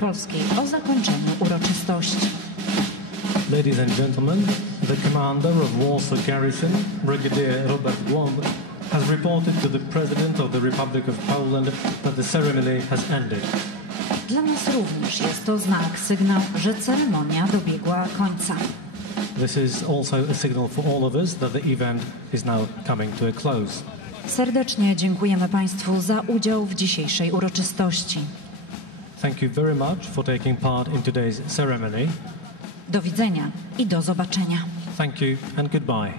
Polskiej o zakończeniu uroczystości. Ladies and gentlemen, the commander of Warsaw Garrison, Brigadier Robert Głąb, has reported to the President of the Republic of Poland that the ceremony has ended. Dla nas również jest to znak, sygnał, że ceremonia dobiegła końca. This is also a signal for all of us that the event is now coming to a close. Serdecznie dziękujemy Państwu za udział w dzisiejszej uroczystości. Thank you very much for taking part in today's ceremony. Do widzenia i do zobaczenia. Thank you and goodbye.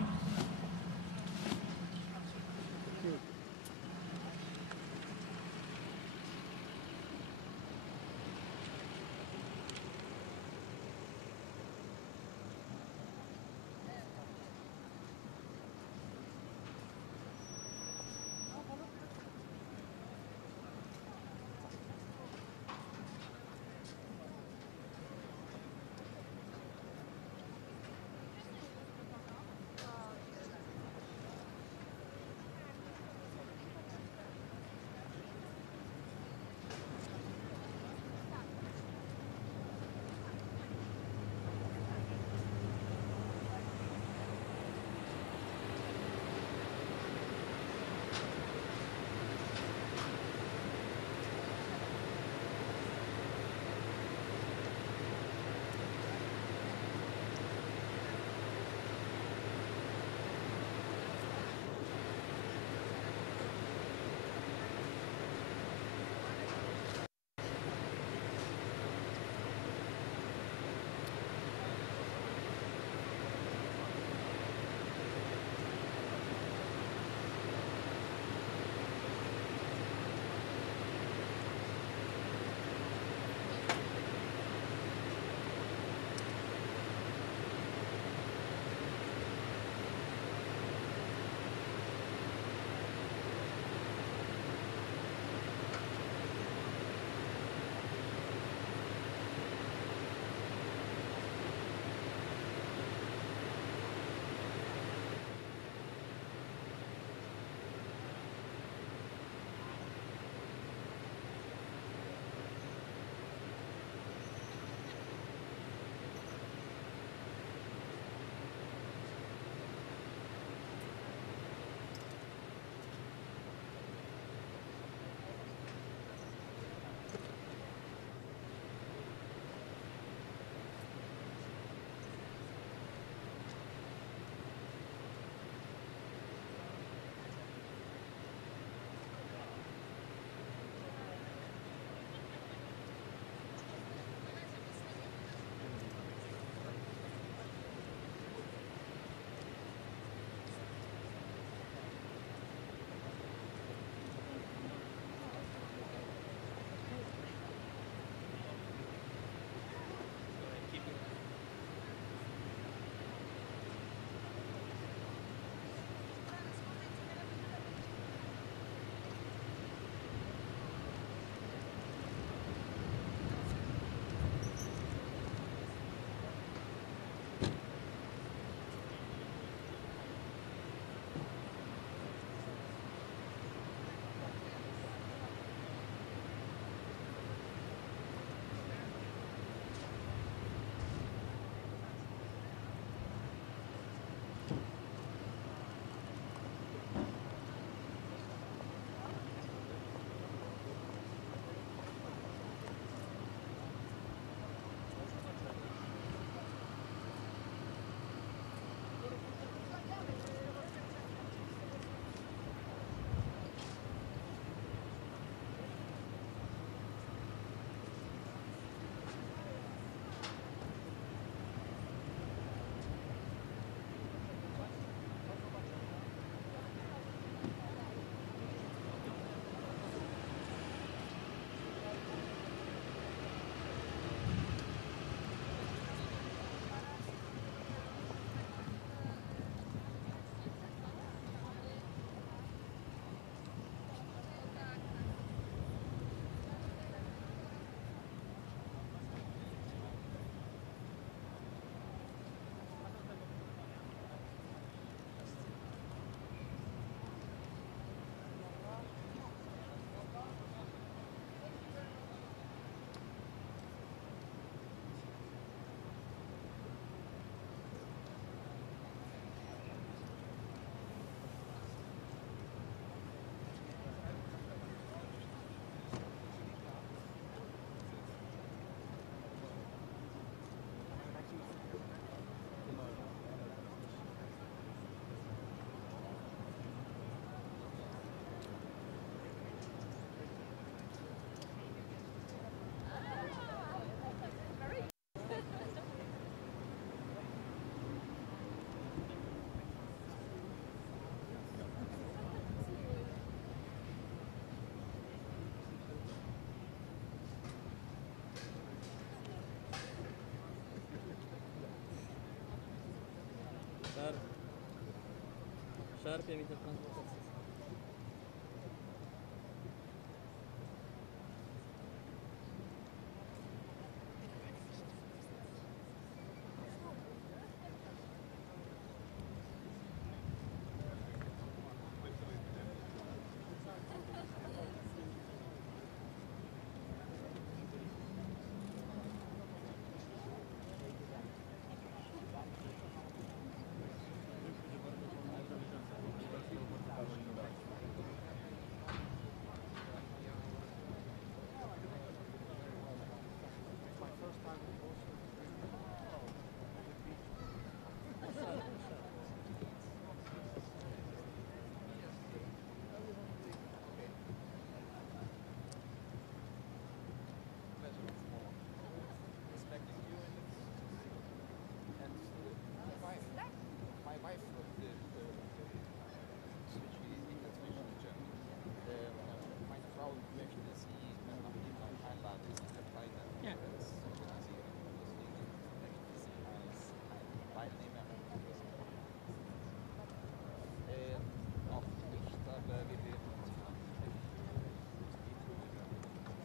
Szarpie mi te transportacje.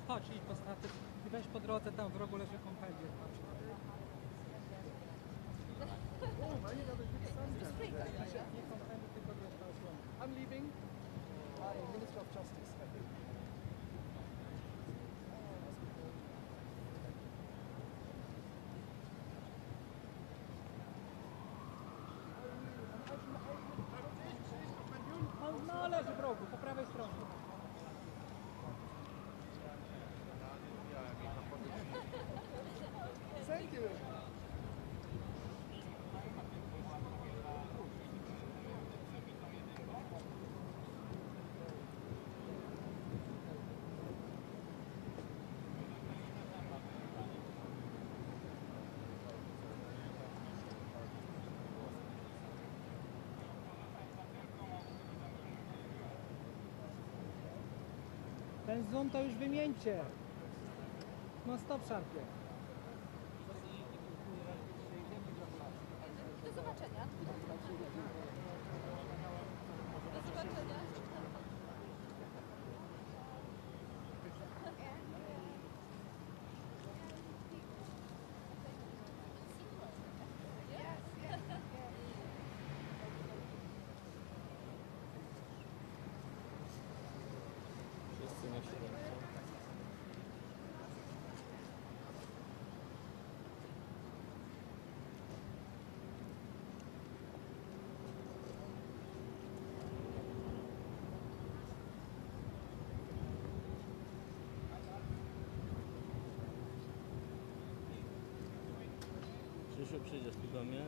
Chodź, idź po statek i weź po drodze, tam w rogu leży kompendium. I'm leaving. Minister of Justice. No, leży w rogu, po prawej stronie. Thank you. Ten zoom to już wymieńcie. No stop szarpie. Do zobaczenia. Do zobaczenia. Wszyscy na 700. Krzysiu, przyjdziesz tylko mnie.